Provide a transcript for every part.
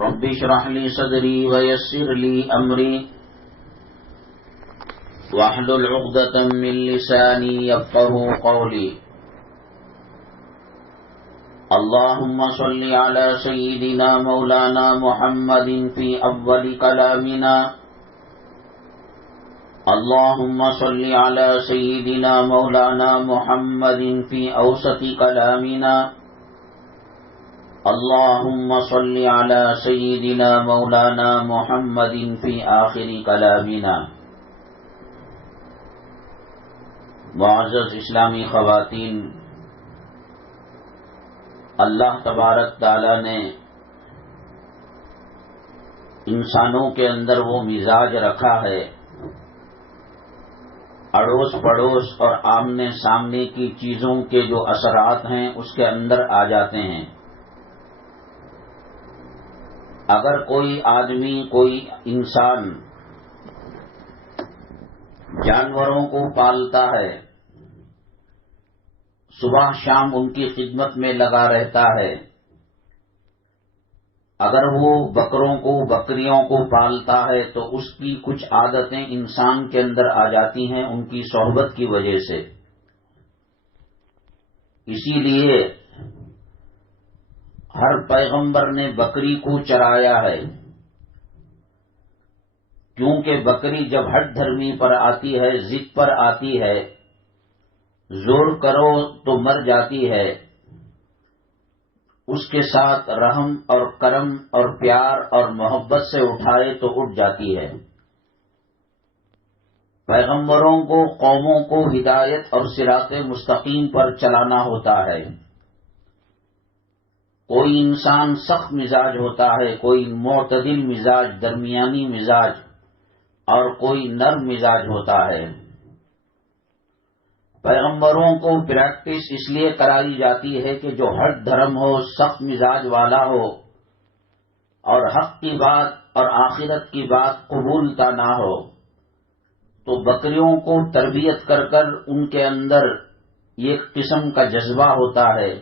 رب اشرح لي صدري ويسر لي أمري واحلل عقدة من لساني يفقهوا قولي اللهم صل على سيدنا مولانا محمد في أول كلامنا اللهم صل على سيدنا مولانا محمد في أوسط كلامنا اللهم صل على سيدنا مولانا محمد في آخر كلامنا۔ معزز اسلامی خواتین، اللہ تبارک تعالی نے انسانوں کے اندر وہ مزاج رکھا ہے، اڑوس پڑوس اور آمنے سامنے کی چیزوں کے جو اثرات ہیں اس کے اندر آ جاتے ہیں۔ اگر کوئی آدمی، کوئی انسان جانوروں کو پالتا ہے، صبح شام ان کی خدمت میں لگا رہتا ہے، اگر وہ بکروں کو، بکریوں کو پالتا ہے تو اس کی کچھ عادتیں انسان کے اندر آ جاتی ہیں ان کی صحبت کی وجہ سے۔ اسی لیے ہر پیغمبر نے بکری کو چرایا ہے، کیونکہ بکری جب ہٹ دھرمی پر آتی ہے، ضد پر آتی ہے، زور کرو تو مر جاتی ہے، اس کے ساتھ رحم اور کرم اور پیار اور محبت سے اٹھائے تو اٹھ جاتی ہے۔ پیغمبروں کو، قوموں کو ہدایت اور صراط مستقیم پر چلانا ہوتا ہے۔ کوئی انسان سخت مزاج ہوتا ہے، کوئی معتدل مزاج، درمیانی مزاج، اور کوئی نرم مزاج ہوتا ہے۔ پیغمبروں کو پریکٹس اس لیے کرائی جاتی ہے کہ جو ہٹ دھرم ہو، سخت مزاج والا ہو اور حق کی بات اور آخرت کی بات قبولتا نہ ہو، تو بکریوں کو تربیت کر کر ان کے اندر ایک قسم کا جذبہ ہوتا ہے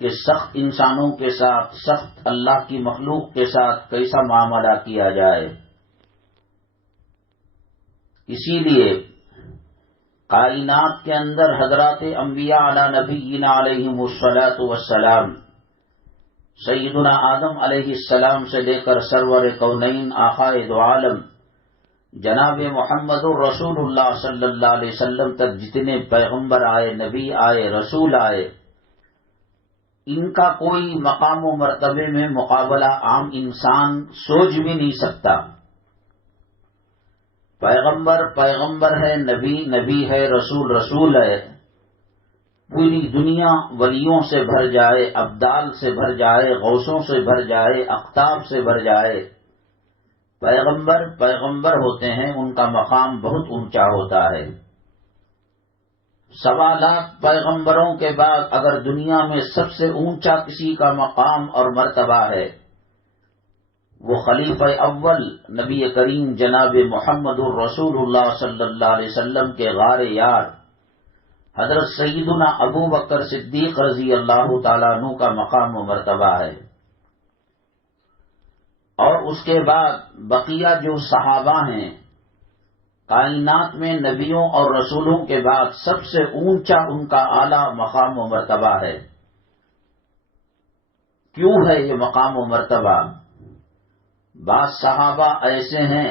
کہ سخت انسانوں کے ساتھ، سخت اللہ کی مخلوق کے ساتھ کیسا معاملہ کیا جائے۔ اسی لیے کائنات کے اندر حضرات انبیاء علی نبینا علیہم الصلاۃ والسلام، سیدنا آدم علیہ السلام سے لے کر سرور کونین آقائے دو عالم جناب محمد الرسول اللہ صلی اللہ علیہ وسلم تک جتنے پیغمبر آئے، نبی آئے، رسول آئے، ان کا کوئی مقام و مرتبے میں مقابلہ عام انسان سوچ بھی نہیں سکتا۔ پیغمبر پیغمبر ہے، نبی نبی ہے، رسول رسول ہے۔ پوری دنیا ولیوں سے بھر جائے، ابدال سے بھر جائے، غوثوں سے بھر جائے، اقطاب سے بھر جائے، پیغمبر پیغمبر ہوتے ہیں، ان کا مقام بہت اونچا ہوتا ہے۔ 1.25 لاکھ پیغمبروں کے بعد اگر دنیا میں سب سے اونچا کسی کا مقام اور مرتبہ ہے، وہ خلیفہ اول نبی کریم جناب محمد الرسول اللہ صلی اللہ علیہ وسلم کے غار یار حضرت سیدنا ابو بکر صدیق رضی اللہ تعالیٰ عنہ کا مقام و مرتبہ ہے۔ اور اس کے بعد بقیہ جو صحابہ ہیں، کائنات میں نبیوں اور رسولوں کے بعد سب سے اونچا ان کا اعلیٰ مقام و مرتبہ ہے۔ کیوں ہے یہ مقام و مرتبہ؟ بعض صحابہ ایسے ہیں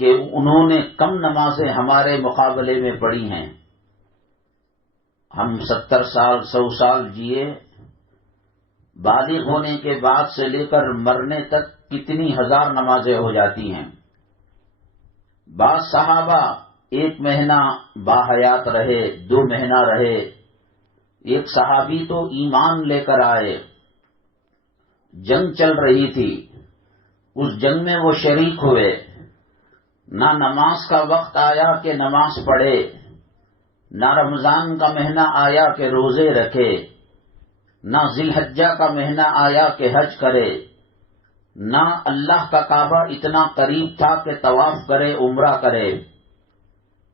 کہ انہوں نے کم نمازیں ہمارے مقابلے میں پڑھی ہیں۔ ہم 70 سال 100 سال جیے، بالغ ہونے کے بعد سے لے کر مرنے تک کتنی ہزار نمازیں ہو جاتی ہیں۔ بعض صحابہ 1 مہینہ باحیات رہے، 2 مہینہ رہے۔ ایک صحابی تو ایمان لے کر آئے، جنگ چل رہی تھی، اس جنگ میں وہ شریک ہوئے، نہ نماز کا وقت آیا کہ نماز پڑھے، نہ رمضان کا مہینہ آیا کہ روزے رکھے، نہ ذی الحجہ کا مہینہ آیا کہ حج کرے، نہ اللہ کا کعبہ اتنا قریب تھا کہ طواف کرے، عمرہ کرے۔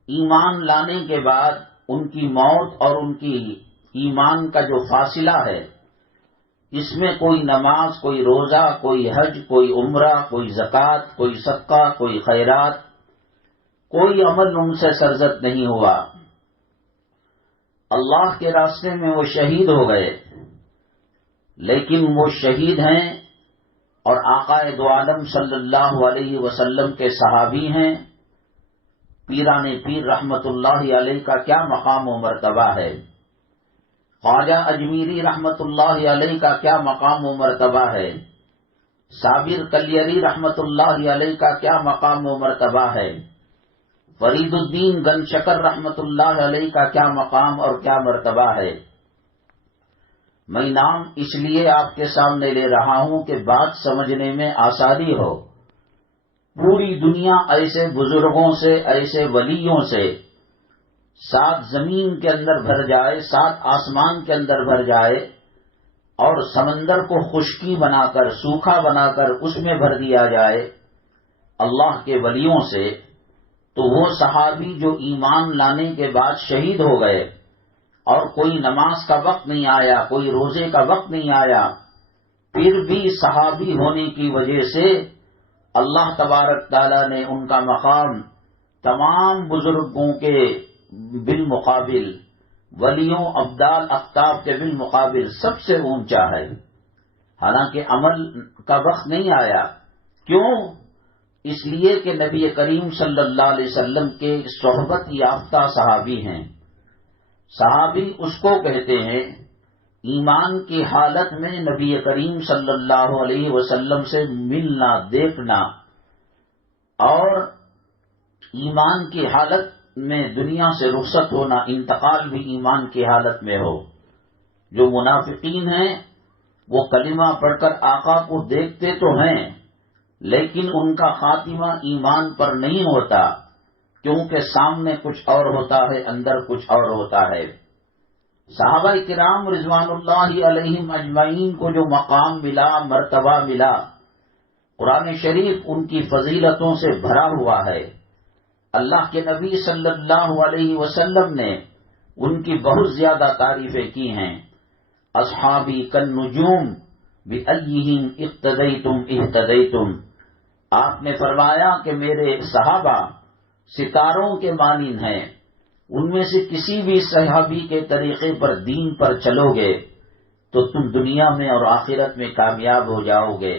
ایمان لانے کے بعد ان کی موت اور ان کی ایمان کا جو فاصلہ ہے، اس میں کوئی نماز، کوئی روزہ، کوئی حج، کوئی عمرہ، کوئی زکوٰۃ، کوئی صدقہ، کوئی خیرات، کوئی عمل ان سے سرزد نہیں ہوا۔ اللہ کے راستے میں وہ شہید ہو گئے، لیکن وہ شہید ہیں اور آقا دو عالم صلی اللہ علیہ وسلم کے صحابی ہیں۔ پیران پیر رحمت اللہ علیہ کا کیا مقام و مرتبہ ہے، خواجہ اجمیری رحمت اللہ علیہ کا کیا مقام و مرتبہ ہے، صابر کلیری رحمت اللہ علیہ کا کیا مقام و مرتبہ ہے، فرید الدین گن شکر رحمت اللہ علیہ کا کیا مقام اور کیا مرتبہ ہے۔ میں نام اس لیے آپ کے سامنے لے رہا ہوں کہ بات سمجھنے میں آسانی ہو۔ پوری دنیا ایسے بزرگوں سے، ایسے ولیوں سے 7 زمین کے اندر بھر جائے، 7 آسمان کے اندر بھر جائے اور سمندر کو خشکی بنا کر، سوکھا بنا کر اس میں بھر دیا جائے اللہ کے ولیوں سے، تو وہ صحابی جو ایمان لانے کے بعد شہید ہو گئے اور کوئی نماز کا وقت نہیں آیا، کوئی روزے کا وقت نہیں آیا، پھر بھی صحابی ہونے کی وجہ سے اللہ تبارک تعالیٰ نے ان کا مقام تمام بزرگوں کے بالمقابل، ولیوں، ابدال، اقطاب کے بالمقابل سب سے اونچا ہے، حالانکہ عمل کا وقت نہیں آیا۔ کیوں؟ اس لیے کہ نبی کریم صلی اللہ علیہ وسلم کے صحبت یافتہ صحابی ہیں۔ صحابی اس کو کہتے ہیں ایمان کی حالت میں نبی کریم صلی اللہ علیہ وسلم سے ملنا، دیکھنا، اور ایمان کی حالت میں دنیا سے رخصت ہونا، انتقال بھی ایمان کی حالت میں ہو۔ جو منافقین ہیں وہ کلمہ پڑھ کر آقا کو دیکھتے تو ہیں، لیکن ان کا خاتمہ ایمان پر نہیں ہوتا، کیونکہ سامنے کچھ اور ہوتا ہے، اندر کچھ اور ہوتا ہے۔ صحابہ کرام رضوان اللہ علیہم اجمعین کو جو مقام ملا، مرتبہ ملا، قرآن شریف ان کی فضیلتوں سے بھرا ہوا ہے۔ اللہ کے نبی صلی اللہ علیہ وسلم نے ان کی بہت زیادہ تعریفیں کی ہیں۔ اصحابی کالنجوم بأیہم اقتدیتم اہتدیتم، آپ نے فرمایا کہ میرے صحابہ ستاروں کے مانند ہیں، ان میں سے کسی بھی صحابی کے طریقے پر، دین پر چلو گے تو تم دنیا میں اور آخرت میں کامیاب ہو جاؤ گے۔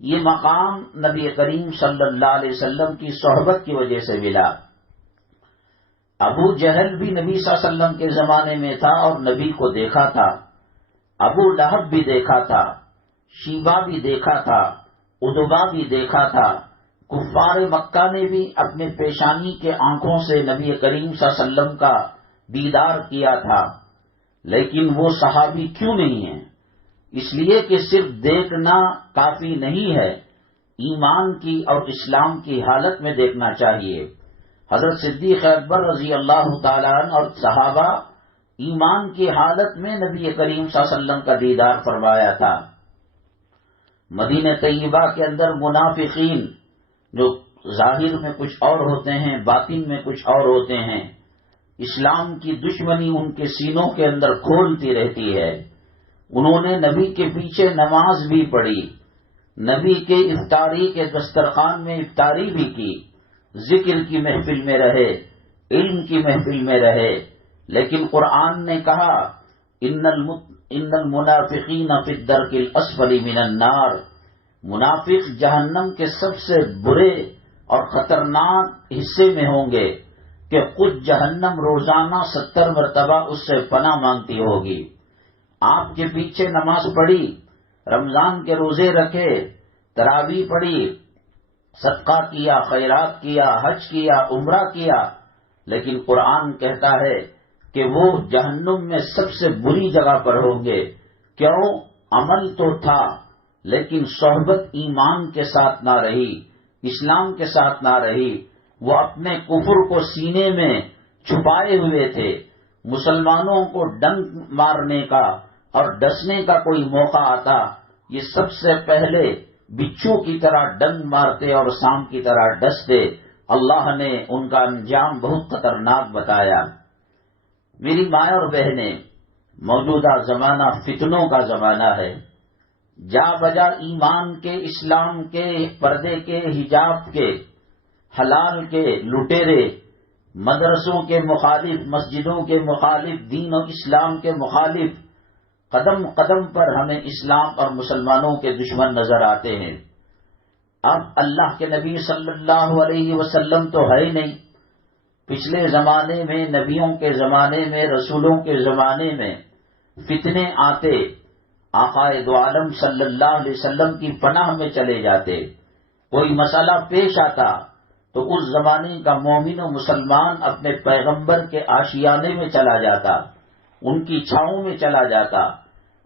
یہ مقام نبی کریم صلی اللہ علیہ وسلم کی صحبت کی وجہ سے ملا۔ ابو جہل بھی نبی صلی اللہ علیہ وسلم کے زمانے میں تھا اور نبی کو دیکھا تھا، ابو لہب بھی دیکھا تھا، شیبہ بھی دیکھا تھا، ادبا بھی دیکھا تھا، کفار مکہ نے بھی اپنے پیشانی کے آنکھوں سے نبی کریم صلی اللہ علیہ وسلم کا دیدار کیا تھا، لیکن وہ صحابی کیوں نہیں ہیں؟ اس لیے کہ صرف دیکھنا کافی نہیں ہے، ایمان کی اور اسلام کی حالت میں دیکھنا چاہیے۔ حضرت صدیق اکبر رضی اللہ تعالیٰ عنہ اور صحابہ ایمان کی حالت میں نبی کریم صلی اللہ علیہ وسلم کا دیدار فرمایا تھا۔ مدینہ طیبہ کے اندر منافقین جو ظاہر میں کچھ اور ہوتے ہیں، باطن میں کچھ اور ہوتے ہیں، اسلام کی دشمنی ان کے سینوں کے اندر کھولتی رہتی ہے۔ انہوں نے نبی کے پیچھے نماز بھی پڑھی، نبی کے افطاری کے دسترخوان میں افطاری بھی کی، ذکر کی محفل میں رہے، علم کی محفل میں رہے، لیکن قرآن نے کہا ان المنافقین فی الدرک الاسفل من النار، منافق جہنم کے سب سے برے اور خطرناک حصے میں ہوں گے کہ خود جہنم روزانہ 70 مرتبہ اس سے پناہ مانگتی ہوگی۔ آپ کے پیچھے نماز پڑھی، رمضان کے روزے رکھے، تراویح پڑھی، صدقہ کیا، خیرات کیا، حج کیا، عمرہ کیا، لیکن قرآن کہتا ہے کہ وہ جہنم میں سب سے بری جگہ پر ہوں گے۔ کیوں؟ عمل تو تھا لیکن صحبت ایمان کے ساتھ نہ رہی، اسلام کے ساتھ نہ رہی، وہ اپنے کفر کو سینے میں چھپائے ہوئے تھے۔ مسلمانوں کو ڈنک مارنے کا اور ڈسنے کا کوئی موقع آتا، یہ سب سے پہلے بچھو کی طرح ڈنک مارتے اور سام کی طرح ڈستے۔ اللہ نے ان کا انجام بہت خطرناک بتایا۔ میری ماں اور بہنیں، موجودہ زمانہ فتنوں کا زمانہ ہے. جا بجا ایمان کے، اسلام کے، پردے کے، حجاب کے، حلال کے لٹیرے مدرسوں کے مخالف، مسجدوں کے مخالف، دین و اسلام کے مخالف قدم قدم پر ہمیں اسلام اور مسلمانوں کے دشمن نظر آتے ہیں. اب اللہ کے نبی صلی اللہ علیہ وسلم تو ہے ہی نہیں. پچھلے زمانے میں، نبیوں کے زمانے میں، رسولوں کے زمانے میں فتنے آتے، آقائے دو عالم صلی اللہ علیہ وسلم کی پناہ میں چلے جاتے. کوئی مسئلہ پیش آتا تو اس زمانے کا مومن و مسلمان اپنے پیغمبر کے آشیانے میں چلا جاتا، ان کی چھاؤں میں چلا جاتا.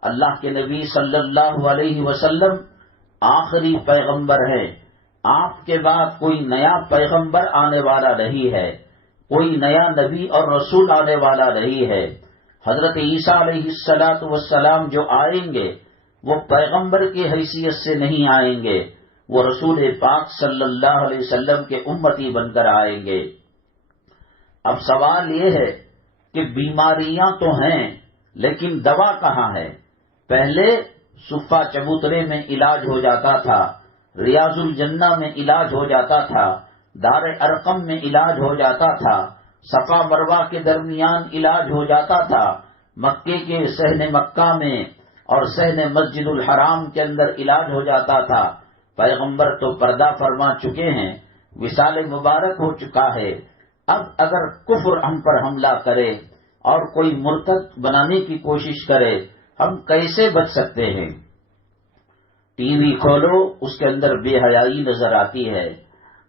اللہ کے نبی صلی اللہ علیہ وسلم آخری پیغمبر ہے. آپ کے بعد کوئی نیا پیغمبر آنے والا نہیں ہے، کوئی نیا نبی اور رسول آنے والا نہیں ہے. حضرت عیسیٰ علیہ السلام جو آئیں گے وہ پیغمبر کی حیثیت سے نہیں آئیں گے، وہ رسول پاک صلی اللہ علیہ وسلم کے امتی بن کر آئیں گے. اب سوال یہ ہے کہ بیماریاں تو ہیں لیکن دوا کہاں ہے؟ پہلے صفہ چبوترے میں علاج ہو جاتا تھا، ریاض الجنہ میں علاج ہو جاتا تھا، دار ارقم میں علاج ہو جاتا تھا، صفا مروہ کے درمیان علاج ہو جاتا تھا، مکے کے صحن مکہ میں اور صحن مسجد الحرام کے اندر علاج ہو جاتا تھا. پیغمبر تو پردہ فرما چکے ہیں، وصال مبارک ہو چکا ہے. اب اگر کفر ہم پر حملہ کرے اور کوئی مرتد بنانے کی کوشش کرے، ہم کیسے بچ سکتے ہیں؟ ٹی وی کھولو، اس کے اندر بے حیائی نظر آتی ہے.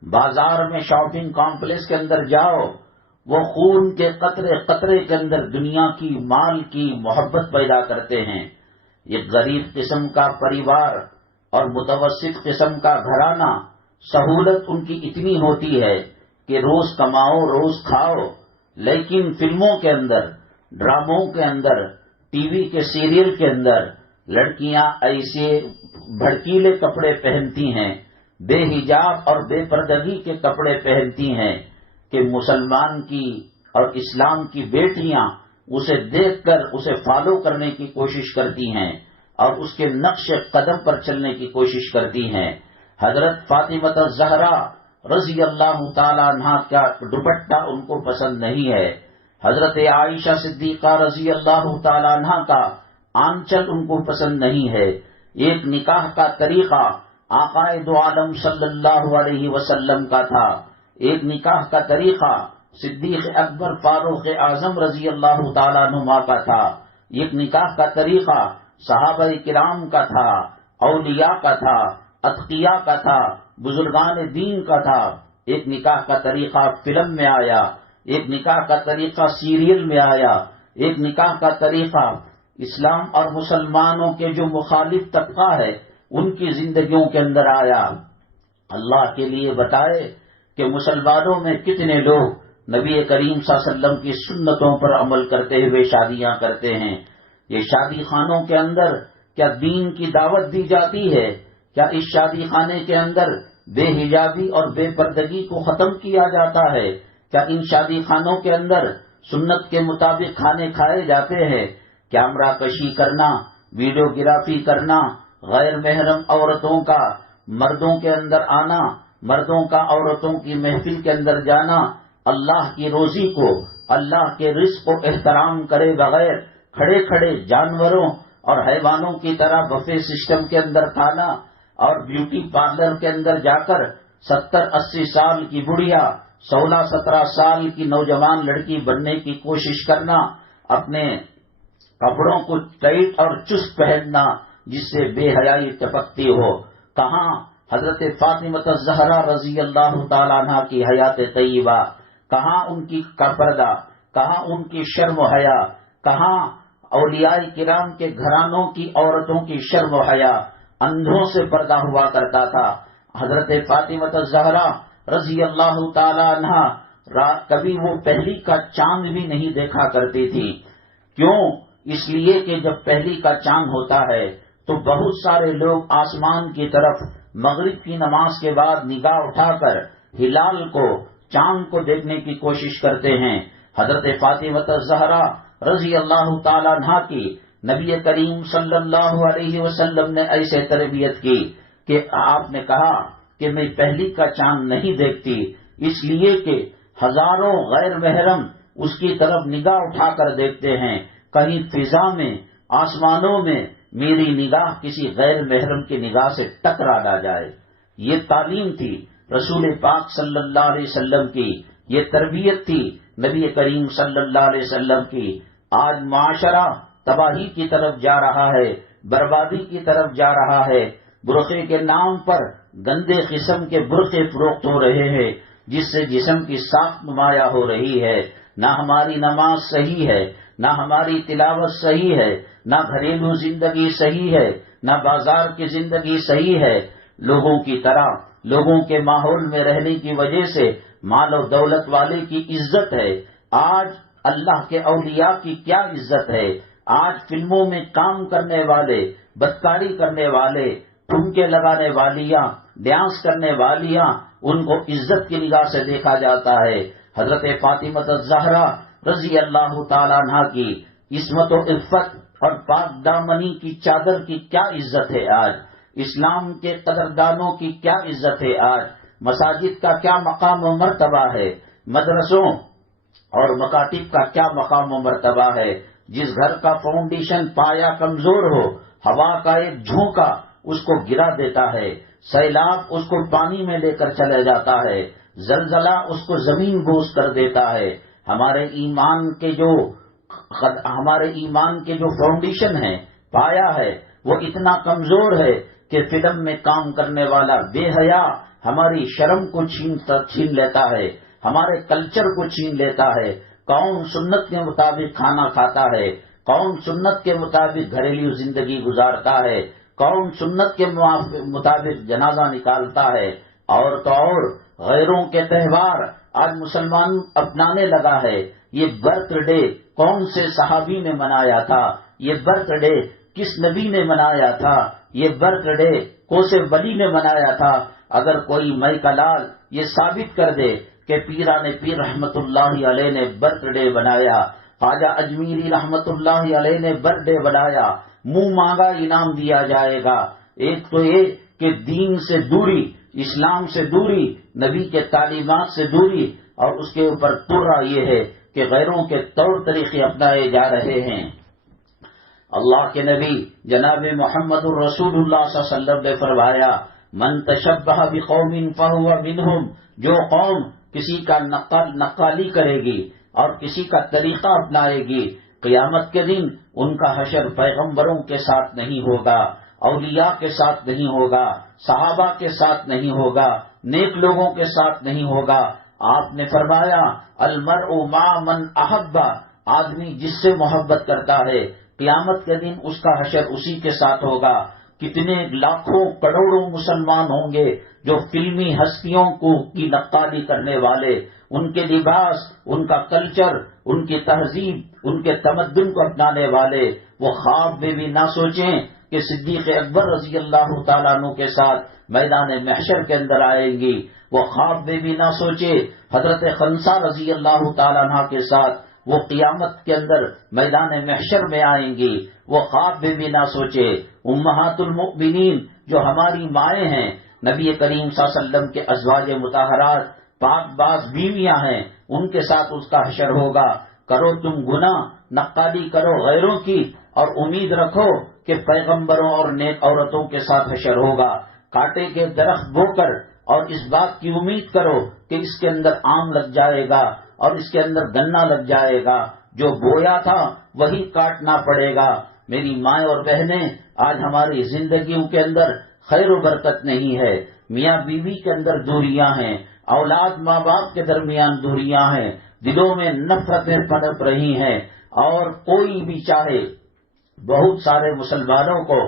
بازار میں شاپنگ کمپلیکس کے اندر جاؤ، وہ خون کے قطرے قطرے کے اندر دنیا کی، مال کی محبت پیدا کرتے ہیں. یہ غریب قسم کا پریوار اور متوسط قسم کا گھرانہ، سہولت ان کی اتنی ہوتی ہے کہ روز کماؤ روز کھاؤ، لیکن فلموں کے اندر، ڈراموں کے اندر، ٹی وی کے سیریل کے اندر لڑکیاں ایسے بھڑکیلے کپڑے پہنتی ہیں، بے حجاب اور بے پردگی کے کپڑے پہنتی ہیں کہ مسلمان کی اور اسلام کی بیٹیاں اسے دیکھ کر اسے فالو کرنے کی کوشش کرتی ہیں اور اس کے نقش قدم پر چلنے کی کوشش کرتی ہیں. حضرت فاطمہ الزہرا رضی اللہ تعالیٰ عنہا کا دوپٹہ ان کو پسند نہیں ہے. حضرت عائشہ صدیقہ رضی اللہ تعالیٰ عنہا کا آنچل ان کو پسند نہیں ہے. ایک نکاح کا طریقہ آقائے دو عالم صلی اللہ علیہ وسلم کا تھا، ایک نکاح کا طریقہ صدیق اکبر فاروق اعظم رضی اللہ تعالیٰ عنہما کا تھا، ایک نکاح کا طریقہ صحابہ کرام کا تھا، اولیاء کا تھا، اتقیاء کا تھا، بزرگان دین کا تھا. ایک نکاح کا طریقہ فلم میں آیا، ایک نکاح کا طریقہ سیریل میں آیا، ایک نکاح کا طریقہ اسلام اور مسلمانوں کے جو مخالف طبقہ ہے ان کی زندگیوں کے اندر آیا. اللہ کے لیے بتائے کہ مسلمانوں میں کتنے لوگ نبی کریم صلی اللہ علیہ وسلم کی سنتوں پر عمل کرتے ہوئے شادیاں کرتے ہیں. یہ شادی خانوں کے اندر کیا دین کی دعوت دی جاتی ہے؟ کیا اس شادی خانے کے اندر بے حجابی اور بے پردگی کو ختم کیا جاتا ہے؟ کیا ان شادی خانوں کے اندر سنت کے مطابق کھانے کھائے جاتے ہیں؟ کیمرہ کشی کرنا، ویڈیوگرافی کرنا، غیر محرم عورتوں کا مردوں کے اندر آنا، مردوں کا عورتوں کی محفل کے اندر جانا، اللہ کی روزی کو، اللہ کے رزق کو احترام کرے بغیر کھڑے کھڑے جانوروں اور حیوانوں کی طرح بفے سسٹم کے اندر کھانا، اور بیوٹی پارلر کے اندر جا کر 70-80 سال کی بڑھیا 16-17 سال کی نوجوان لڑکی بننے کی کوشش کرنا، اپنے کپڑوں کو ٹائٹ اور چست پہننا جس سے بے حیائی ٹپکتی ہو. کہاں حضرت فاطمہ الزہرا رضی اللہ تعالیٰ عنہ کی حیات طیبہ، کہاں ان کی پردہ، کہاں ان کی شرم و حیا، کہاں اولیاء کرام کے گھرانوں کی عورتوں کی شرم و حیا؟ اندھوں سے پردہ ہوا کرتا تھا. حضرت فاطمہ الزہرا رضی اللہ تعالیٰ عنہ کبھی وہ پہلی کا چاند بھی نہیں دیکھا کرتی تھی. کیوں؟ اس لیے کہ جب پہلی کا چاند ہوتا ہے تو بہت سارے لوگ آسمان کی طرف مغرب کی نماز کے بعد نگاہ اٹھا کر ہلال کو، چاند کو دیکھنے کی کوشش کرتے ہیں. حضرت فاطمہ الزہرا رضی اللہ تعالیٰ عنہ کی نبی کریم صلی اللہ علیہ وسلم نے ایسے تربیت کی کہ آپ نے کہا کہ میں پہلی کا چاند نہیں دیکھتی، اس لیے کہ ہزاروں غیر محرم اس کی طرف نگاہ اٹھا کر دیکھتے ہیں، کہیں فضا میں آسمانوں میں میری نگاہ کسی غیر محرم کی نگاہ سے ٹکرا نہ جائے۔ یہ تعلیم تھی رسول پاک صلی اللہ علیہ وسلم کی، یہ تربیت تھی نبی کریم صلی اللہ علیہ وسلم کی۔ آج معاشرہ تباہی کی طرف جا رہا ہے، بربادی کی طرف جا رہا ہے، برقعے کے نام پر گندے قسم کے برقعے فروخت ہو رہے ہیں، جس سے جسم کی ساخت نمایاں ہو رہی ہے۔ نہ ہماری نماز صحیح ہے، نہ ہماری تلاوت صحیح ہے، نہ گھریلو زندگی صحیح ہے، نہ بازار کی زندگی صحیح ہے۔ لوگوں کی طرح لوگوں کے ماحول میں رہنے کی وجہ سے مال و دولت والے کی عزت ہے۔ آج اللہ کے اولیاء کی کیا عزت ہے؟ آج فلموں میں کام کرنے والے، بدکاری کرنے والے، ٹھمکے لگانے والیاں، ڈانس کرنے والیاں، ان کو عزت کی نگاہ سے دیکھا جاتا ہے۔ حضرت فاطمہ الزہرا رضی اللہ تعالیٰ عنہ کی عصمت و عفت اور پاک دامنی کی چادر کی کیا عزت ہے آج؟ اسلام کے قدردانوں کی کیا عزت ہے آج؟ مساجد کا کیا مقام و مرتبہ ہے؟ مدرسوں اور مکاتب کا کیا مقام و مرتبہ ہے؟ جس گھر کا فاؤنڈیشن پایا کمزور ہو، ہوا کا ایک جھونکا اس کو گرا دیتا ہے، سیلاب اس کو پانی میں لے کر چلے جاتا ہے، زلزلہ اس کو زمین بوس کر دیتا ہے۔ ہمارے ایمان کے جو فاؤنڈیشن ہے، پایا ہے، وہ اتنا کمزور ہے کہ فلم میں کام کرنے والا بے حیا ہماری شرم کو چھین لیتا ہے، ہمارے کلچر کو چھین لیتا ہے۔ کون سنت کے مطابق کھانا کھاتا ہے؟ کون سنت کے مطابق گھریلو زندگی گزارتا ہے؟ کون سنت کے مطابق جنازہ نکالتا ہے؟ اور تو اور غیروں کے تہوار آج مسلمان اپنانے لگا ہے۔ یہ برتھ ڈے کون سے صحابی نے منایا تھا؟ یہ برتھ ڈے کس نبی نے منایا تھا؟ یہ برتھ ڈے کون سے ولی نے منایا تھا؟ اگر کوئی مئی کا لال یہ ثابت کر دے کہ پیران پیر رحمت اللہ علیہ نے برتھ ڈے بنایا، خواجہ اجمیری رحمت اللہ علیہ نے برتھ ڈے بنایا، منہ مانگا انعام دیا جائے گا۔ ایک تو یہ کہ دین سے دوری، اسلام سے دوری، نبی کے تعلیمات سے دوری، اور اس کے اوپر ترا یہ ہے کہ غیروں کے طور طریقے اپنائے جا رہے ہیں۔ اللہ کے نبی جناب محمد الرسول اللہ صلی اللہ علیہ وسلم نے فرمایا، من تشبہ بقوم فہو منہم، جو قوم کسی کا نقالی کرے گی اور کسی کا طریقہ اپنائے گی، قیامت کے دن ان کا حشر پیغمبروں کے ساتھ نہیں ہوگا، اولیاء کے ساتھ نہیں ہوگا، صحابہ کے ساتھ نہیں ہوگا، نیک لوگوں کے ساتھ نہیں ہوگا۔ آپ نے فرمایا المرء مع من احب، آدمی جس سے محبت کرتا ہے قیامت کے دن اس کا حشر اسی کے ساتھ ہوگا۔ کتنے لاکھوں کروڑوں مسلمان ہوں گے جو فلمی ہستیوں کی نقالی کرنے والے، ان کے لباس، ان کا کلچر، ان کی تہذیب، ان کے تمدن کو اپنانے والے، وہ خواب میں بھی نہ سوچیں کہ صدیق اکبر رضی اللہ تعالیٰ عنہ کے ساتھ میدان محشر کے اندر آئیں گی، وہ خواب میں بھی نہ سوچے حضرت خنسا رضی اللہ تعالیٰ عنہ کے ساتھ وہ قیامت کے اندر میدان محشر میں آئیں گی، وہ خواب میں بھی نہ سوچے امہات المؤمنین جو ہماری مائیں ہیں، نبی کریم صلی اللہ علیہ وسلم کے ازواج مطہرات پاک باز بیویاں ہیں، ان کے ساتھ اس کا حشر ہوگا۔ کرو تم گناہ، نقالی کرو غیروں کی، اور امید رکھو کہ پیغمبروں اور نیک عورتوں کے ساتھ حشر ہوگا۔ کاٹے کے درخت بو کر اور اس بات کی امید کرو کہ اس کے اندر آم لگ جائے گا اور اس کے اندر گنا لگ جائے گا، جو بویا تھا وہی کاٹنا پڑے گا۔ میری مائیں اور بہنیں، آج ہماری زندگیوں کے اندر خیر و برکت نہیں ہے، میاں بیوی کے اندر دوریاں ہیں، اولاد ماں باپ کے درمیان دوریاں ہیں، دلوں میں نفرتیں پنپ رہی ہیں، اور کوئی بھی چاہے بہت سارے مسلمانوں کو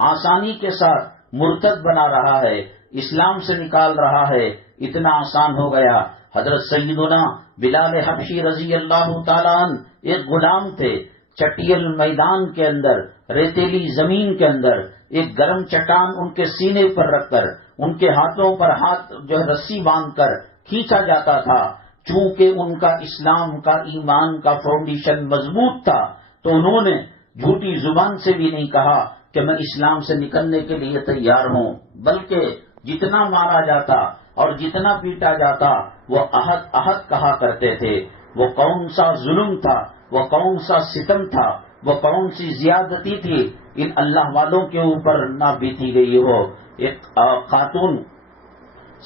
آسانی کے ساتھ مرتد بنا رہا ہے، اسلام سے نکال رہا ہے۔ اتنا آسان ہو گیا۔ حضرت سیدنا بلال حبشی رضی اللہ تعالیٰ عنہ ایک غلام تھے، چٹیل میدان کے اندر، ریتیلی زمین کے اندر ایک گرم چٹان ان کے سینے پر رکھ کر، ان کے ہاتھوں پر ہاتھ رسی باندھ کر کھینچا جاتا تھا، چونکہ ان کا اسلام کا ایمان کا فاؤنڈیشن مضبوط تھا تو انہوں نے جھوٹی زبان سے بھی نہیں کہا کہ میں اسلام سے نکلنے کے لیے تیار ہوں، بلکہ جتنا مارا جاتا اور جتنا پیٹا جاتا وہ عہد عہد کہا کرتے تھے۔ وہ کون سا ظلم تھا، وہ کون سا ستم تھا، وہ کون سی زیادتی تھی ان اللہ والوں کے اوپر نہ بیتی گئی ہو۔ ایک خاتون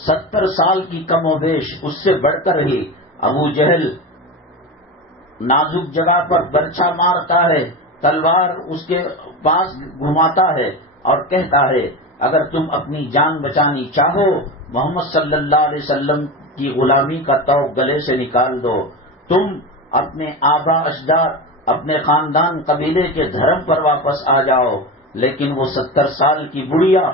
70 سال کی کم و بیش، اس سے بڑھ کر ہی ابو جہل نازک جگہ پر برچھا مارتا ہے، تلوار اس کے پاس گھماتا ہے اور کہتا ہے اگر تم اپنی جان بچانی چاہو محمد صلی اللہ علیہ وسلم کی غلامی کا طوق گلے سے نکال دو، تم اپنے آبا اجداد اپنے خاندان قبیلے کے دھرم پر واپس آ جاؤ۔ لیکن وہ 70 سال کی بڑھیا،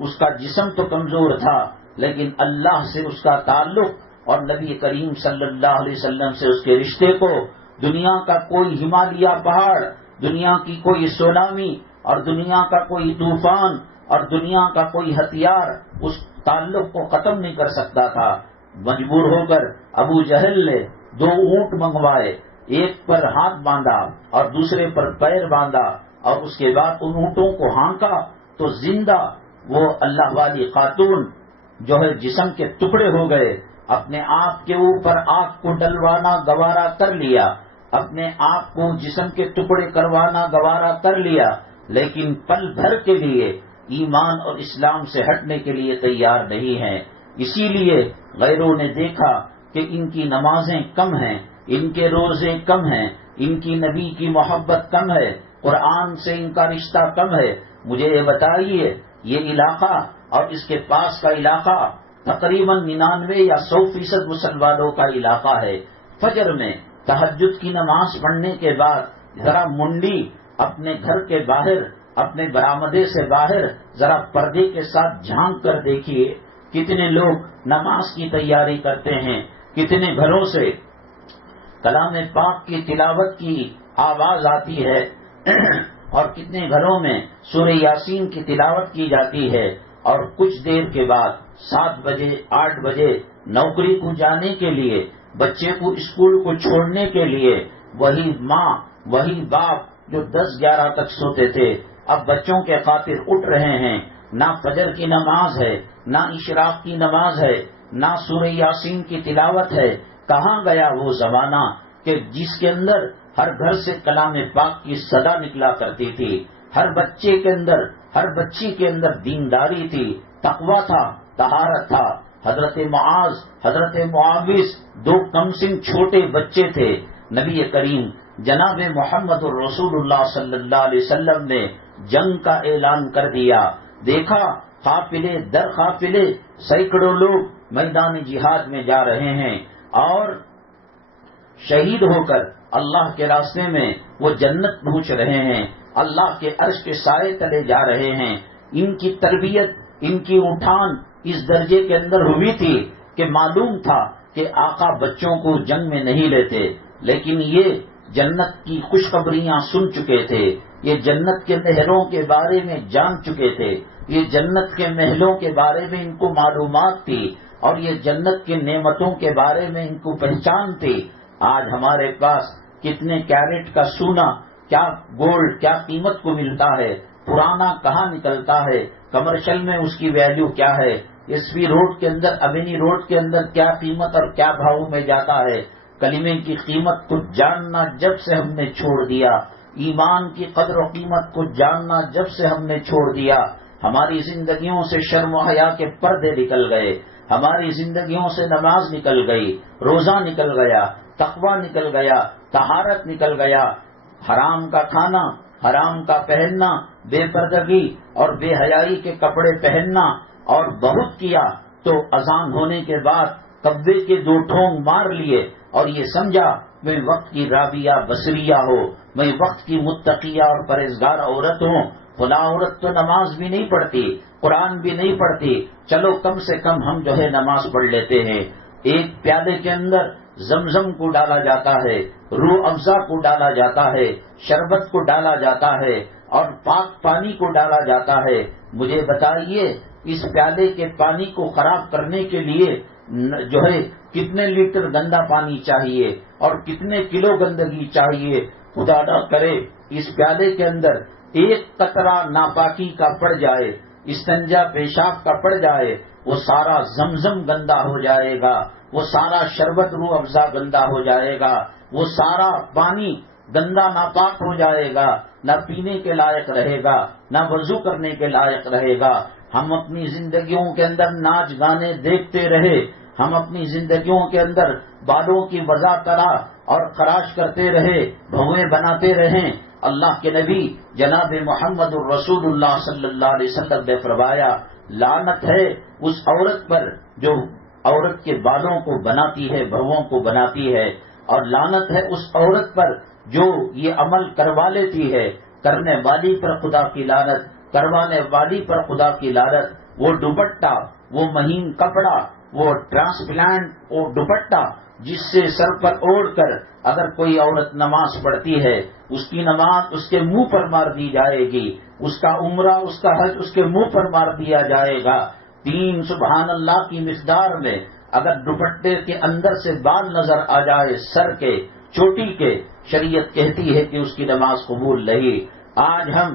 اس کا جسم تو کمزور تھا لیکن اللہ سے اس کا تعلق اور نبی کریم صلی اللہ علیہ وسلم سے اس کے رشتے کو دنیا کا کوئی ہمالیہ پہاڑ، دنیا کی کوئی سونامی اور دنیا کا کوئی طوفان اور دنیا کا کوئی ہتھیار اس تعلق کو ختم نہیں کر سکتا تھا۔ مجبور ہو کر ابو جہل نے 2 اونٹ منگوائے، ایک پر ہاتھ باندھا اور دوسرے پر پیر باندھا اور اس کے بعد ان اونٹوں کو ہانکا تو زندہ وہ اللہ والی خاتون جو ہے جسم کے ٹکڑے ہو گئے۔ اپنے آپ کے اوپر آگ کو ڈلوانا گوارا کر لیا، اپنے آپ کو جسم کے ٹکڑے کروانا گوارا کر لیا، لیکن پل بھر کے لیے ایمان اور اسلام سے ہٹنے کے لیے تیار نہیں ہیں۔ اسی لیے غیروں نے دیکھا کہ ان کی نمازیں کم ہیں، ان کے روزے کم ہیں، ان کی نبی کی محبت کم ہے، قرآن سے ان کا رشتہ کم ہے۔ مجھے یہ بتائیے یہ علاقہ اور اس کے پاس کا علاقہ تقریباً 99 یا 100% مسلمانوں کا علاقہ ہے۔ فجر میں تہجد کی نماز پڑھنے کے بعد ذرا منڈی اپنے گھر کے باہر، اپنے برآمدے سے باہر ذرا پردے کے ساتھ جھانک کر دیکھیے کتنے لوگ نماز کی تیاری کرتے ہیں، کتنے گھروں سے کلام پاک کی تلاوت کی آواز آتی ہے اور کتنے گھروں میں سورہ یاسین کی تلاوت کی جاتی ہے، اور کچھ دیر کے بعد 7 بجے 8 بجے نوکری کو جانے کے لیے، بچے کو اسکول کو چھوڑنے کے لیے وہی ماں وہی باپ جو 10-11 تک سوتے تھے اب بچوں کے خاطر اٹھ رہے ہیں۔ نہ فجر کی نماز ہے، نہ اشراق کی نماز ہے، نہ سورہ یاسین کی تلاوت ہے۔ کہاں گیا وہ زمانہ کہ جس کے اندر ہر گھر سے کلام پاک کی صدا نکلا کرتی تھی، ہر بچے کے اندر، ہر بچی کے اندر دینداری تھی، تقویٰ تھا، طہارت تھا۔ حضرت معاذ، حضرت معاوض 2 کمسن چھوٹے بچے تھے۔ نبی کریم جناب محمد الرسول اللہ صلی اللہ علیہ وسلم نے جنگ کا اعلان کر دیا۔ دیکھا قافلے در قافلے سینکڑوں لوگ میدان جہاد میں جا رہے ہیں اور شہید ہو کر اللہ کے راستے میں وہ جنت پہنچ رہے ہیں، اللہ کے عرش کے سائے تلے جا رہے ہیں۔ ان کی تربیت، ان کی اٹھان اس درجے کے اندر ہوئی تھی کہ معلوم تھا کہ آقا بچوں کو جنگ میں نہیں لیتے، لیکن یہ جنت کی خوشخبریاں سن چکے تھے، یہ جنت کے نہروں کے بارے میں جان چکے تھے، یہ جنت کے محلوں کے بارے میں ان کو معلومات تھی اور یہ جنت کی نعمتوں کے بارے میں ان کو پہچان تھی۔ آج ہمارے پاس کتنے کیرٹ کا سونا، کیا گولڈ کیا قیمت کو ملتا ہے، پرانا کہاں نکلتا ہے، کمرشل میں اس کی ویلیو کیا ہے، ایس پی روڈ کے اندر، ابینی روڈ کے اندر کیا قیمت اور کیا بھاؤ میں جاتا ہے۔ کلمے کی قیمت کو جاننا جب سے ہم نے چھوڑ دیا، ایمان کی قدر و قیمت کو جاننا جب سے ہم نے چھوڑ دیا، ہماری زندگیوں سے شرم و حیا کے پردے نکل گئے، ہماری زندگیوں سے نماز نکل گئی، روزہ نکل گیا، تقویٰ نکل گیا، طہارت نکل گیا۔ حرام کا کھانا، حرام کا پہننا، بے پردگی اور بے حیائی کے کپڑے پہننا، اور بہت کیا تو اذان ہونے کے بعد کبے کے 2 ٹھونگ مار لیے اور یہ سمجھا میں وقت کی رابیہ بصریہ ہو، میں وقت کی متقیہ اور پرہیزگار عورت ہوں۔ فلاں عورت تو نماز بھی نہیں پڑھتی، قرآن بھی نہیں پڑھتی، چلو کم سے کم ہم جو ہے نماز پڑھ لیتے ہیں۔ ایک پیالے کے اندر زمزم کو ڈالا جاتا ہے، روح افزا کو ڈالا جاتا ہے، شربت کو ڈالا جاتا ہے اور پاک پانی کو ڈالا جاتا ہے۔ مجھے بتائیے اس پیالے کے پانی کو خراب کرنے کے لیے جو ہے کتنے لیٹر گندا پانی چاہیے اور کتنے کلو گندگی چاہیے، خدا نہ کرے اس پیالے کے اندر ایک قطرہ ناپاکی کا پڑ جائے، استنجا پیشاب کا پڑ جائے، وہ سارا زمزم گندا ہو جائے گا، وہ سارا شربت روح افزا گندا ہو جائے گا، وہ سارا پانی گندا ناپاک ہو جائے گا، نہ پینے کے لائق رہے گا، نہ وضو کرنے کے لائق رہے گا۔ ہم اپنی زندگیوں کے اندر ناچ گانے دیکھتے رہے، ہم اپنی زندگیوں کے اندر بالوں کی وضع کرا اور خراش کرتے رہے، بھویں بناتے رہیں۔ اللہ کے نبی جناب محمد الرسول اللہ صلی اللہ علیہ وسلم نے فرمایا، لعنت ہے اس عورت پر جو عورت کے بالوں کو بناتی ہے، بھووں کو بناتی ہے، اور لعنت ہے اس عورت پر جو یہ عمل کروا لیتی ہے۔ کرنے والی پر خدا کی لعنت، کروانے والی پر خدا کی لعنت۔ وہ دوپٹہ، وہ مہین کپڑا، وہ ٹرانسپلانٹ، وہ دوپٹہ جس سے سر پر اوڑھ کر اگر کوئی عورت نماز پڑھتی ہے، اس کی نماز اس کے منہ پر مار دی جائے گی، اس کا عمرہ، اس کا حج اس کے منہ پر مار دیا جائے گا۔ 3 سبحان اللہ کی مقدار میں اگر دوپٹے کے اندر سے بال نظر آ جائے سر کے، چوٹی کے، شریعت کہتی ہے کہ اس کی نماز قبول نہیں۔ آج ہم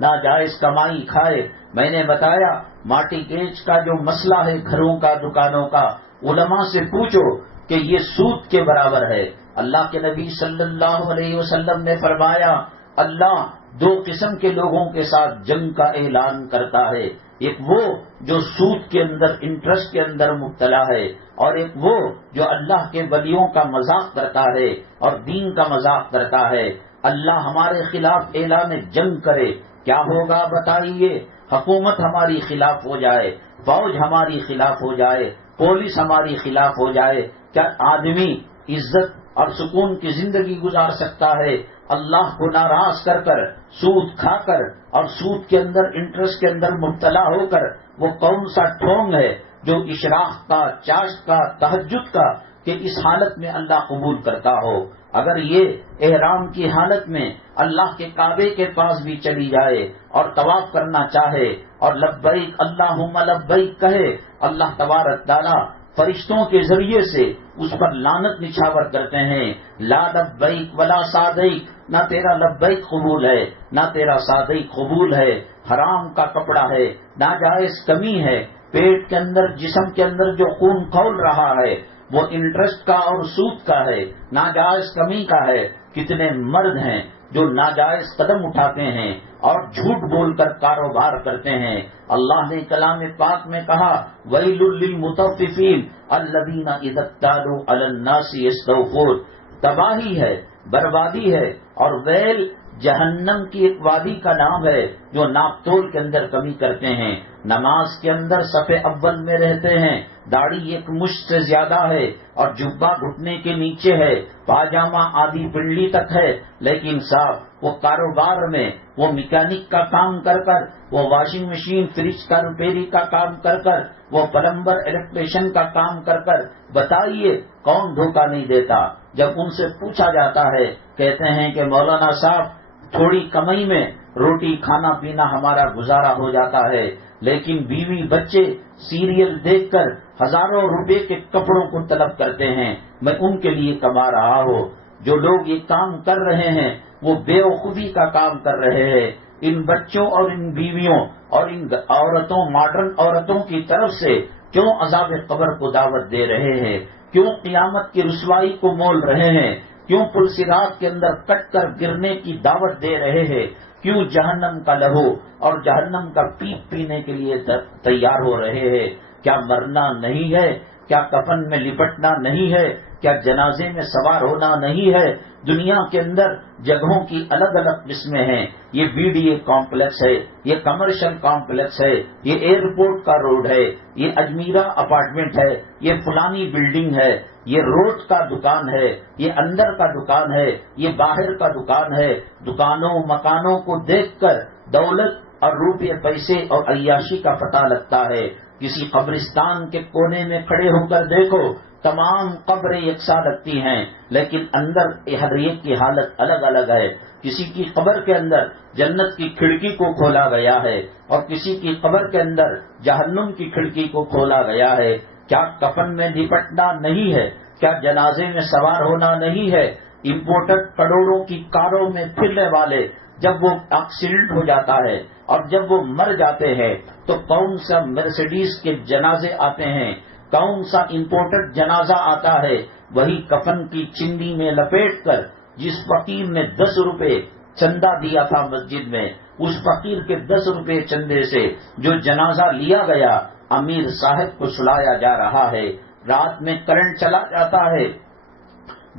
ناجائز کمائی کھائے، میں نے بتایا ماٹی گیج کا جو مسئلہ ہے گھروں کا، دکانوں کا، علماء سے پوچھو کہ یہ سود کے برابر ہے۔ اللہ کے نبی صلی اللہ علیہ وسلم نے فرمایا، اللہ 2 قسم کے لوگوں کے ساتھ جنگ کا اعلان کرتا ہے، ایک وہ جو سود کے اندر، انٹرسٹ کے اندر مبتلا ہے، اور ایک وہ جو اللہ کے ولیوں کا مذاق کرتا ہے اور دین کا مذاق کرتا ہے۔ اللہ ہمارے خلاف اعلان جنگ کرے، کیا ہوگا بتائیے؟ حکومت ہماری خلاف ہو جائے، فوج ہماری خلاف ہو جائے، پولیس ہماری خلاف ہو جائے، کیا آدمی عزت اور سکون کی زندگی گزار سکتا ہے؟ اللہ کو ناراض کر کر، سود کھا کر اور سود کے اندر، انٹرسٹ کے اندر مبتلا ہو کر، وہ کون سا ٹھونگ ہے جو اشراق کا، چاشت کا، تہجد کا، کہ اس حالت میں اللہ قبول کرتا ہو؟ اگر یہ احرام کی حالت میں اللہ کے کعبے کے پاس بھی چلی جائے اور طواف کرنا چاہے اور لبیک اللہم لبیک کہے، اللہ تبارک تعالی فرشتوں کے ذریعے سے اس پر لعنت نچھاور کرتے ہیں، لا لبیک ولا سعدیک، نہ تیرا لبیک قبول ہے نہ تیرا سعدیک قبول ہے، حرام کا کپڑا ہے، ناجائز کمی ہے، پیٹ کے اندر، جسم کے اندر جو خون کھول رہا ہے وہ انٹرسٹ کا اور سود کا ہے، ناجائز کمی کا ہے۔ کتنے مرد ہیں جو ناجائز قدم اٹھاتے ہیں اور جھوٹ بول کر کاروبار کرتے ہیں۔ اللہ نے کلام پاک میں کہا، ویل للمطففین الذین اذا اکتالوا علی الناس یستوفون، تباہی ہے، بربادی ہے، اور ویل جہنم کی ایک وادی کا نام ہے جو ناپ تول کے اندر کمی کرتے ہیں، نماز کے اندر صف اول میں رہتے ہیں، داڑھی ایک مشت سے زیادہ ہے اور جبہ گھٹنے کے نیچے ہے، پاجامہ آدھی پنڈلی تک ہے، لیکن صاحب وہ کاروبار میں، وہ میکینک کا کام کر کر، وہ واشنگ مشین، فریج کا ریپیری کا کام کر کر، وہ پلمبر الیکٹریشین کا کام کر کر، بتائیے کون دھوکہ نہیں دیتا؟ جب ان سے پوچھا جاتا ہے کہتے ہیں کہ مولانا صاحب تھوڑی کمائی میں روٹی کھانا پینا ہمارا گزارا ہو جاتا ہے، لیکن بیوی بچے سیریل دیکھ کر ہزاروں روپے کے کپڑوں کو طلب کرتے ہیں، میں ان کے لیے کما رہا ہوں۔ جو لوگ یہ کام کر رہے ہیں وہ بے وقوفی کا کام کر رہے ہیں۔ ان بچوں اور ان بیویوں اور ان عورتوں، ماڈرن عورتوں کی طرف سے کیوں عذاب قبر کو دعوت دے رہے ہیں؟ کیوں قیامت کی رسوائی کو مول رہے ہیں؟ کیوں پل صراط کے اندر کٹ کر گرنے کی دعوت دے رہے ہیں؟ کیوں جہنم کا لہو اور جہنم کا پیپ پینے کے لیے تیار ہو رہے ہیں؟ کیا مرنا نہیں ہے؟ کیا کفن میں لپٹنا نہیں ہے؟ کیا جنازے میں سوار ہونا نہیں ہے؟ دنیا کے اندر جگہوں کی الگ الگ قسمیں ہیں، یہ بی ڈی اے کمپلیکس ہے، یہ کمرشل کمپلیکس ہے، یہ ایئرپورٹ کا روڈ ہے، یہ اجمیرہ اپارٹمنٹ ہے، یہ فلانی بلڈنگ ہے، یہ روڈ کا دکان ہے، یہ اندر کا دکان ہے، یہ باہر کا دکان ہے۔ دکانوں مکانوں کو دیکھ کر دولت اور روپے پیسے اور عیاشی کا پتہ لگتا ہے۔ کسی قبرستان کے کونے میں کھڑے ہو کر دیکھو، تمام قبریں یکساں لگتی ہیں، لیکن اندر ہر ایک کی حالت الگ الگ ہے۔ کسی کی قبر کے اندر جنت کی کھڑکی کو کھولا گیا ہے اور کسی کی قبر کے اندر جہنم کی کھڑکی کو کھولا گیا ہے۔ کیا کفن میں لپٹنا نہیں ہے؟ کیا جنازے میں سوار ہونا نہیں ہے؟ امپورٹڈ کروڑوں کی کاروں میں پھرنے والے جب وہ ایکسیڈنٹ ہو جاتا ہے اور جب وہ مر جاتے ہیں تو کون سا مرسیڈیز کے جنازے آتے ہیں، کون سا امپورٹڈ جنازہ آتا ہے؟ وہی کفن کی چنی میں لپیٹ کر جس فقیر نے 10 روپے چندہ دیا تھا مسجد میں، اس فقیر کے 10 روپے چندے سے جو جنازہ لیا گیا، امیر صاحب کو سلایا جا رہا ہے، رات میں کرنٹ چلا جاتا ہے،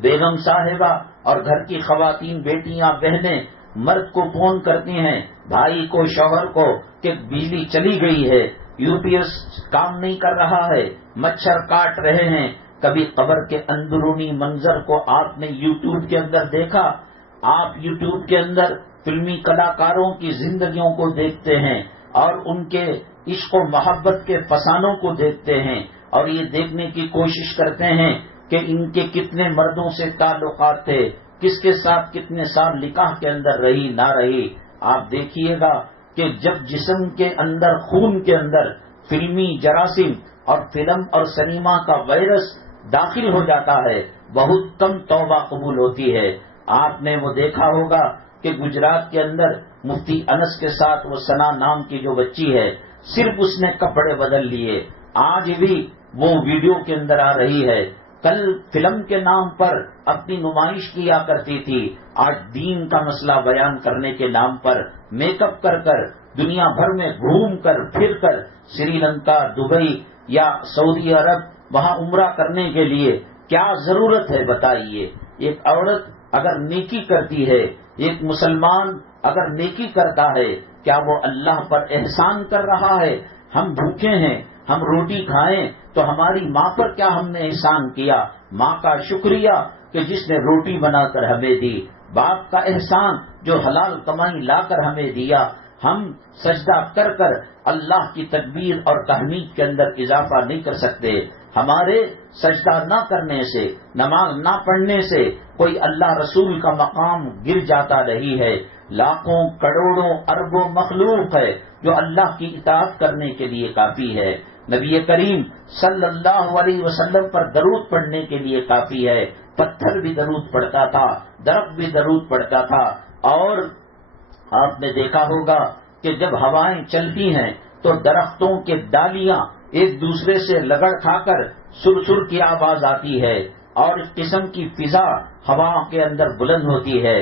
بیگم صاحبہ اور گھر کی خواتین، بیٹیاں، بہنیں مرد کو فون کرتی ہیں، بھائی کو، شوہر کو، کہ بجلی چلی گئی ہے، یو پی ایس کام نہیں کر رہا ہے، مچھر کاٹ رہے ہیں۔ کبھی قبر کے اندرونی منظر کو آپ نے یوٹیوب کے اندر دیکھا؟ آپ یوٹیوب کے اندر فلمی کلاکاروں کی زندگیوں کو دیکھتے ہیں اور ان کے عشق و محبت کے فسانوں کو دیکھتے ہیں اور یہ دیکھنے کی کوشش کرتے ہیں کہ ان کے کتنے مردوں سے تعلقات تھے، کس کے ساتھ کتنے سال نکاح کے اندر رہی نہ رہی۔ آپ دیکھیے گا کہ جب جسم کے اندر، خون کے اندر فلمی جراثیم اور فلم اور سنیما کا وائرس داخل ہو جاتا ہے، بہت کم توبہ قبول ہوتی ہے۔ آپ نے وہ دیکھا ہوگا کہ گجرات کے اندر مفتی انس کے ساتھ وہ ثنا نام کی جو بچی ہے، صرف اس نے کپڑے بدل لیے، آج بھی وہ ویڈیو کے اندر آ رہی ہے۔ کل فلم کے نام پر اپنی نمائش کیا کرتی تھی، آج دین کا مسئلہ بیان کرنے کے نام پر میک اپ کر کر دنیا بھر میں گھوم کر پھر کر سری لنکا، دبئی یا سعودی عرب وہاں عمرہ کرنے کے لیے کیا ضرورت ہے بتائیے؟ ایک عورت اگر نیکی کرتی ہے، ایک مسلمان اگر نیکی کرتا ہے، کیا وہ اللہ پر احسان کر رہا ہے؟ ہم بھوکے ہیں، ہم روٹی کھائیں تو ہماری ماں پر کیا ہم نے احسان کیا؟ ماں کا شکریہ کہ جس نے روٹی بنا کر ہمیں دی، باپ کا احسان جو حلال کمائی لا کر ہمیں دیا۔ ہم سجدہ کر کر اللہ کی تکبیر اور تحمید کے اندر اضافہ نہیں کر سکتے۔ ہمارے سجدہ نہ کرنے سے، نماز نہ پڑھنے سے کوئی اللہ رسول کا مقام گر جاتا نہیں ہے۔ لاکھوں، کروڑوں، اربوں مخلوق ہے جو اللہ کی اطاعت کرنے کے لیے کافی ہے۔ نبی کریم صلی اللہ علیہ وسلم پر درود پڑھنے کے لیے کافی ہے۔ پتھر بھی درود پڑھتا تھا، درخت بھی درود پڑھتا تھا، اور آپ نے دیکھا ہوگا کہ جب ہوائیں چلتی ہیں تو درختوں کے ڈالیاں ایک دوسرے سے لگڑ کھا کر سر کی آواز آتی ہے اور اس قسم کی فضا ہوا کے اندر بلند ہوتی ہے۔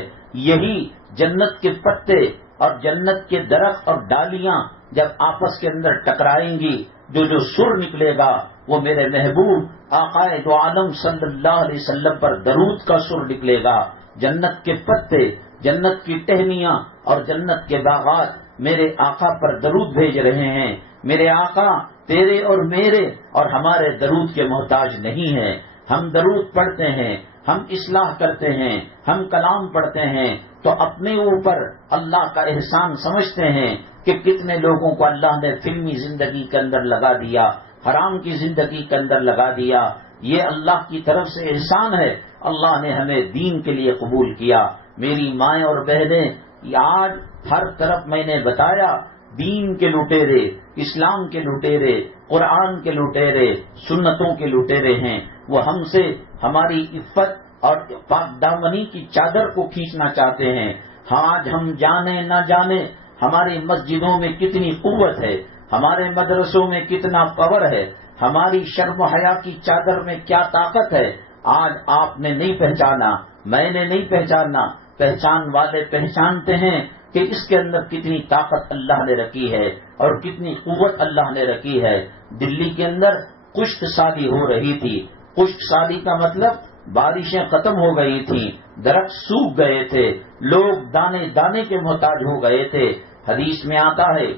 یہی جنت کے پتے اور جنت کے درخت اور ڈالیاں جب آپس کے اندر ٹکرائیں گی، جو سر نکلے گا وہ میرے محبوب آقا دو عالم صلی اللہ علیہ وسلم پر درود کا سر نکلے گا۔ جنت کے پتے، جنت کی ٹہنیاں اور جنت کے باغات میرے آقا پر درود بھیج رہے ہیں۔ میرے آقا تیرے اور میرے اور ہمارے درود کے محتاج نہیں ہیں۔ ہم درود پڑھتے ہیں، ہم اصلاح کرتے ہیں، ہم کلام پڑھتے ہیں تو اپنے اوپر اللہ کا احسان سمجھتے ہیں کہ کتنے لوگوں کو اللہ نے فلمی زندگی کے اندر لگا دیا، حرام کی زندگی کے اندر لگا دیا۔ یہ اللہ کی طرف سے احسان ہے، اللہ نے ہمیں دین کے لیے قبول کیا۔ میری مائیں اور بہنیں، آج ہر طرف میں نے بتایا دین کے لٹیرے، اسلام کے لٹیرے، قرآن کے لٹیرے، سنتوں کے لٹیرے ہیں۔ وہ ہم سے ہماری عفت اور پاک دامنی کی چادر کو کھینچنا چاہتے ہیں۔ آج ہم جانے نہ جانے ہماری مسجدوں میں کتنی قوت ہے، ہمارے مدرسوں میں کتنا پاور ہے، ہماری شرم و حیا کی چادر میں کیا طاقت ہے، آج آپ نے نہیں پہچانا، میں نے نہیں پہچانا، پہچان والے پہچانتے ہیں کہ اس کے اندر کتنی طاقت اللہ نے رکھی ہے اور کتنی قوت اللہ نے رکھی ہے۔ دلی کے اندر خشک سالی ہو رہی تھی۔ خشک سالی کا مطلب بارشیں ختم ہو گئی تھیں، درخت سوکھ گئے تھے، لوگ دانے دانے کے محتاج ہو گئے تھے۔ حدیث میں آتا ہے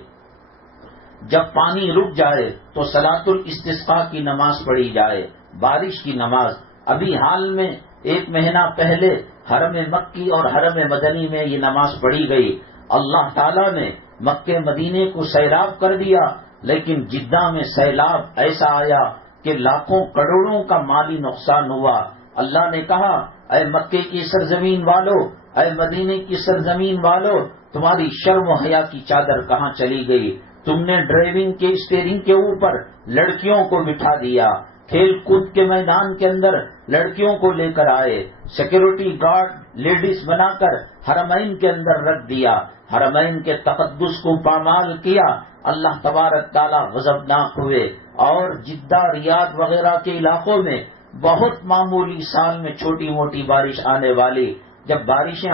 جب پانی رک جائے تو صلاۃ الاستسقاء کی نماز پڑھی جائے، بارش کی نماز۔ ابھی حال میں 1 مہینہ پہلے حرم مکی اور حرم مدنی میں یہ نماز پڑھی گئی۔ اللہ تعالیٰ نے مکے مدینے کو سیلاب کر دیا، لیکن جدہ میں سیلاب ایسا آیا کہ لاکھوں کروڑوں کا مالی نقصان ہوا۔ اللہ نے کہا اے مکے کی سرزمین والو، اے مدینے کی سرزمین والو، تمہاری شرم و حیا کی چادر کہاں چلی گئی؟ تم نے ڈرائیونگ کے اسٹیئرنگ کے اوپر لڑکیوں کو بٹھا دیا، کھیل کود کے میدان کے اندر لڑکیوں کو لے کر آئے، سیکورٹی گارڈ لیڈیز بنا کر حرمین کے اندر رکھ دیا، حرمین کے تقدس کو پامال کیا، اللہ تبارک تعالیٰ غضبناک ہوئے۔ اور جدہ ریاض وغیرہ کے علاقوں میں بہت معمولی سال میں چھوٹی موٹی بارش آنے والی، جب بارشیں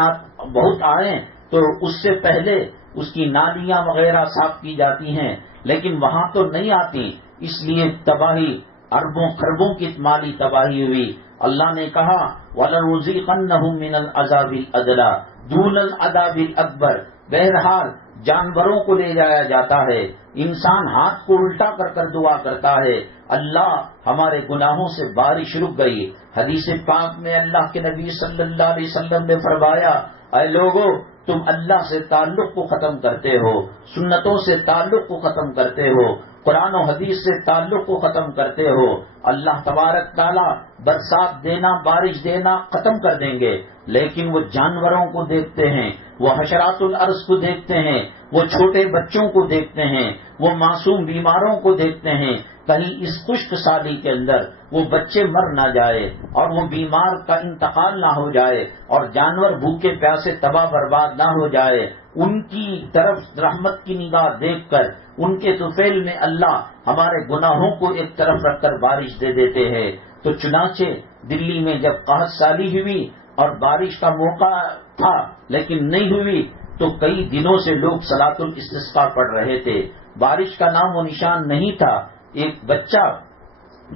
بہت آئیں تو اس سے پہلے اس کی نالیاں وغیرہ صاف کی جاتی ہیں، لیکن وہاں تو نہیں آتی، اس لیے تباہی، اربوں خربوں کی مالی تباہی ہوئی۔ اللہ نے کہا وَلَنُذِيقَنَّهُم مِّنَ الْعَذَابِ الْأَدْنَىٰ دُونَ الْعَذَابِ الْأَكْبَرِ۔ بہرحال جانوروں کو لے جایا جاتا ہے، انسان ہاتھ کو الٹا کر دعا کرتا ہے، اللہ ہمارے گناہوں سے بارش رک گئی۔ حدیث پاک میں اللہ کے نبی صلی اللہ علیہ وسلم نے فرمایا، اے لوگو تم اللہ سے تعلق کو ختم کرتے ہو، سنتوں سے تعلق کو ختم کرتے ہو، قرآن و حدیث سے تعلق کو ختم کرتے ہو، اللہ تبارک تعالیٰ برسات دینا، بارش دینا ختم کر دیں گے۔ لیکن وہ جانوروں کو دیکھتے ہیں، وہ حشرات الارض کو دیکھتے ہیں، وہ چھوٹے بچوں کو دیکھتے ہیں، وہ معصوم بیماروں کو دیکھتے ہیں، کہیں اس خشک سالی کے اندر وہ بچے مر نہ جائے اور وہ بیمار کا انتقال نہ ہو جائے اور جانور بھوکے پیاسے تباہ برباد نہ ہو جائے۔ ان کی طرف رحمت کی نگاہ دیکھ کر ان کے طفیل میں اللہ ہمارے گناہوں کو ایک طرف رکھ کر بارش دے دیتے ہیں۔ تو چنانچہ دلی میں جب قحط سالی ہوئی اور بارش کا موقع تھا لیکن نہیں ہوئی تو کئی دنوں سے لوگ صلاۃ الاستسقاء پڑھ رہے تھے، بارش کا نام و نشان نہیں تھا۔ ایک بچہ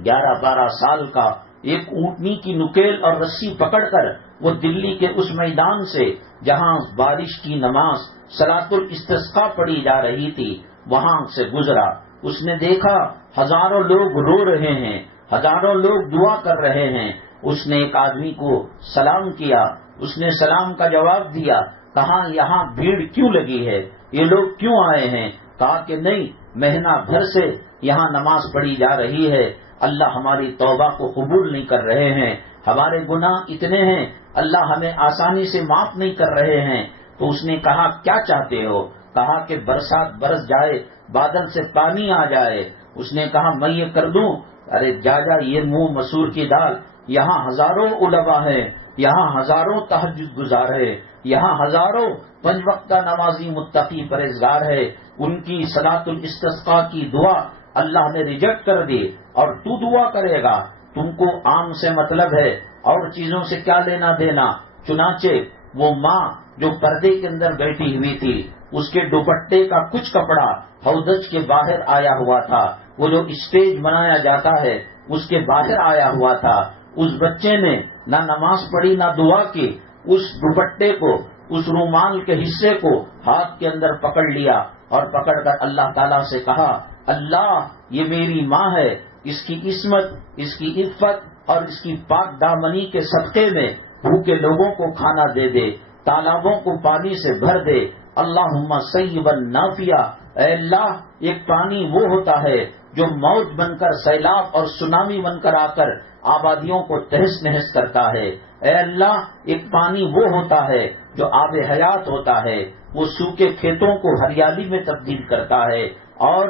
11-12 سال کا ایک اونٹنی کی نکیل اور رسی پکڑ کر وہ دلی کے اس میدان سے جہاں بارش کی نماز صلاۃ الاستسقاء پڑھی جا رہی تھی وہاں سے گزرا۔ اس نے دیکھا ہزاروں لوگ رو رہے ہیں، ہزاروں لوگ دعا کر رہے ہیں۔ اس نے ایک آدمی کو سلام کیا، اس نے سلام کا جواب دیا، کہا یہاں بھیڑ کیوں لگی ہے، یہ لوگ کیوں آئے ہیں؟ کہا کہ نہیں، مہینہ بھر سے یہاں نماز پڑھی جا رہی ہے، اللہ ہماری توبہ کو قبول نہیں کر رہے ہیں، ہمارے گناہ اتنے ہیں، اللہ ہمیں آسانی سے معاف نہیں کر رہے ہیں۔ تو اس نے کہا کیا چاہتے ہو؟ کہا کہ برسات برس جائے، بادل سے پانی آ جائے۔ اس نے کہا میں یہ کر دوں؟ ارے جا یہ منہ مسور کی دال، یہاں ہزاروں علماء ہیں، یہاں ہزاروں تہجد گزار ہے، یہاں ہزاروں 5 وقتہ نمازی متقی پرہیزگار ہے، ان کی صلاۃ الاستسقاء کی دعا اللہ نے ریجیکٹ کر دی اور تو دعا کرے گا؟ تم کو عام سے مطلب ہے اور چیزوں سے کیا لینا دینا؟ چنانچہ وہ ماں جو پردے کے اندر بیٹھی ہوئی تھی، اس کے دوپٹے کا کچھ کپڑا ہودج کے باہر آیا ہوا تھا، وہ جو اسٹیج بنایا جاتا ہے اس کے باہر آیا ہوا تھا۔ اس بچے نے نہ نماز پڑھی نہ دعا کی، اس دوپٹے کو، اس رومال کے حصے کو ہاتھ کے اندر پکڑ لیا اور پکڑ کر اللہ تعالیٰ سے کہا اللہ یہ میری ماں ہے، اس کی عصمت، اس کی عفت اور اس کی پاک دامنی کے صدقے میں بھوکے لوگوں کو کھانا دے دے، تالابوں کو پانی سے بھر دے۔ اللہم سیبا نافعا، اے اللہ ایک پانی وہ ہوتا ہے جو موج بن کر، سیلاب اور سونامی بن کر آ کر آبادیوں کو تہس نہس کرتا ہے۔ اے اللہ ایک پانی وہ ہوتا ہے جو آب حیات ہوتا ہے، وہ سوکھے کھیتوں کو ہریالی میں تبدیل کرتا ہے اور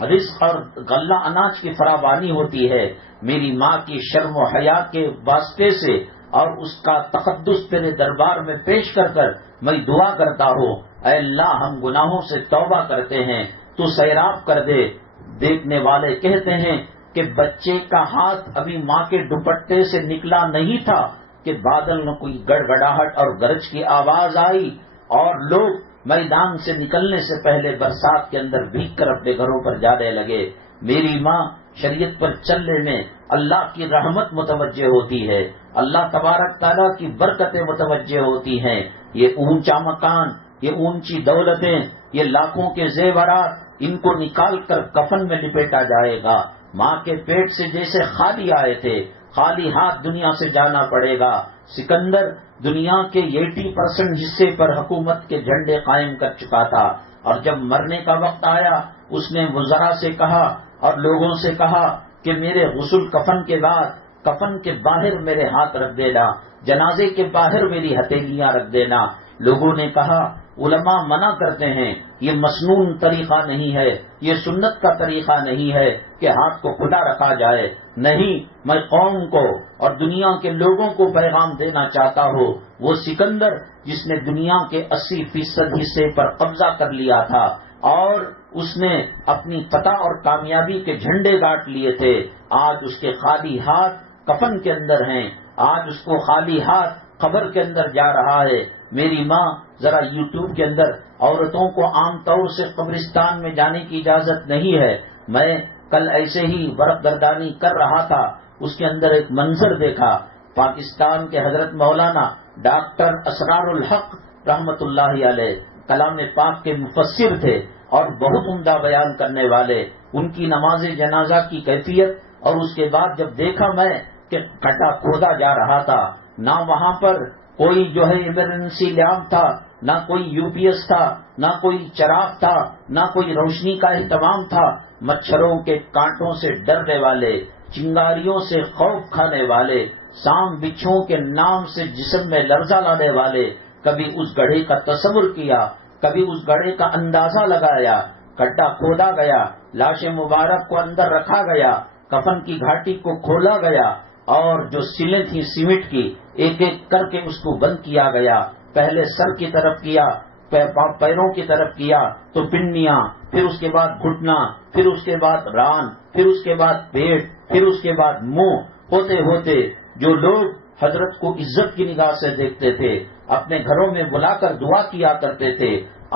رزق اور غلہ اناج کی فراوانی ہوتی ہے۔ میری ماں کی شرم و حیا کے واسطے سے اور اس کا تقدس تیرے دربار میں پیش کر کر میں دعا کرتا ہوں، اے اللہ ہم گناہوں سے توبہ کرتے ہیں، تو سیراب کر دے۔ دیکھنے والے کہتے ہیں کہ بچے کا ہاتھ ابھی ماں کے دوپٹے سے نکلا نہیں تھا کہ بادل میں کوئی گڑگڑاہٹ اور گرج کی آواز آئی اور لوگ میدان سے نکلنے سے پہلے برسات کے اندر بھیگ کر اپنے گھروں پر جانے لگے۔ میری ماں شریعت پر چلنے میں اللہ کی رحمت متوجہ ہوتی ہے، اللہ تبارک تعالیٰ کی برکتیں متوجہ ہوتی ہیں۔ یہ اونچا مکان، یہ اونچی دولتیں، یہ لاکھوں کے زیورات، ان کو نکال کر کفن میں لپیٹا جائے گا۔ ماں کے پیٹ سے جیسے خالی آئے تھے، خالی ہاتھ دنیا سے جانا پڑے گا۔ سکندر دنیا کے 80% حصے پر حکومت کے جھنڈے قائم کر چکا تھا، اور جب مرنے کا وقت آیا اس نے وزراء سے کہا اور لوگوں سے کہا کہ میرے غسل کفن کے بعد کفن کے باہر میرے ہاتھ رکھ دینا، جنازے کے باہر میری ہتھیلیاں رکھ دینا۔ لوگوں نے کہا علماء منع کرتے ہیں یہ مسنون طریقہ نہیں ہے، یہ سنت کا طریقہ نہیں ہے کہ ہاتھ کو کھلا رکھا جائے. نہیں، میں قوم کو اور دنیا کے لوگوں کو پیغام دینا چاہتا ہوں. وہ سکندر جس نے دنیا کے 80% حصے پر قبضہ کر لیا تھا اور اس نے اپنی فتح اور کامیابی کے جھنڈے گاڑ لیے تھے، آج اس کے خالی ہاتھ کفن کے اندر ہیں، آج اس کو خالی ہاتھ قبر کے اندر جا رہا ہے. میری ماں ذرا یوٹیوب کے اندر عورتوں کو عام طور سے قبرستان میں جانے کی اجازت نہیں ہے. میں کل ایسے ہی ورق گردانی کر رہا تھا، اس کے اندر ایک منظر دیکھا. پاکستان کے حضرت مولانا ڈاکٹر اسرار الحق رحمت اللہ علیہ کلام پاک کے مفسر تھے اور بہت عمدہ بیان کرنے والے. ان کی نماز جنازہ کی کیفیت اور اس کے بعد جب دیکھا میں کہ گڈھا کھودا جا رہا تھا، نہ وہاں پر کوئی جو ہے ایمرجنسی لیمپ تھا، نہ کوئی یو پی ایس تھا، نہ کوئی چراغ تھا، نہ کوئی روشنی کا اہتمام تھا. مچھروں کے کانٹوں سے ڈرنے والے، چنگاریوں سے خوف کھانے والے، سام بچھوؤں کے نام سے جسم میں لرزہ لانے والے. کبھی اس گڑھے کا تصور کیا، کبھی اس گڑھے کا اندازہ لگایا. گڈھا کھودا گیا، لاش مبارک کو اندر رکھا گیا، کفن کی گھاٹی کو کھولا گیا اور جو سلیں تھیں سیمنٹ کی ایک ایک کر کے اس کو بند کیا گیا. پہلے سر کی طرف کیا، پیروں کی طرف کیا تو پنیاں، پھر اس کے بعد گھٹنا، پھر اس کے بعد ران، پھر اس کے بعد پیٹ، پھر اس کے بعد منہ. ہوتے ہوتے جو لوگ حضرت کو عزت کی نگاہ سے دیکھتے تھے، اپنے گھروں میں بلا کر دعا کیا کرتے تھے،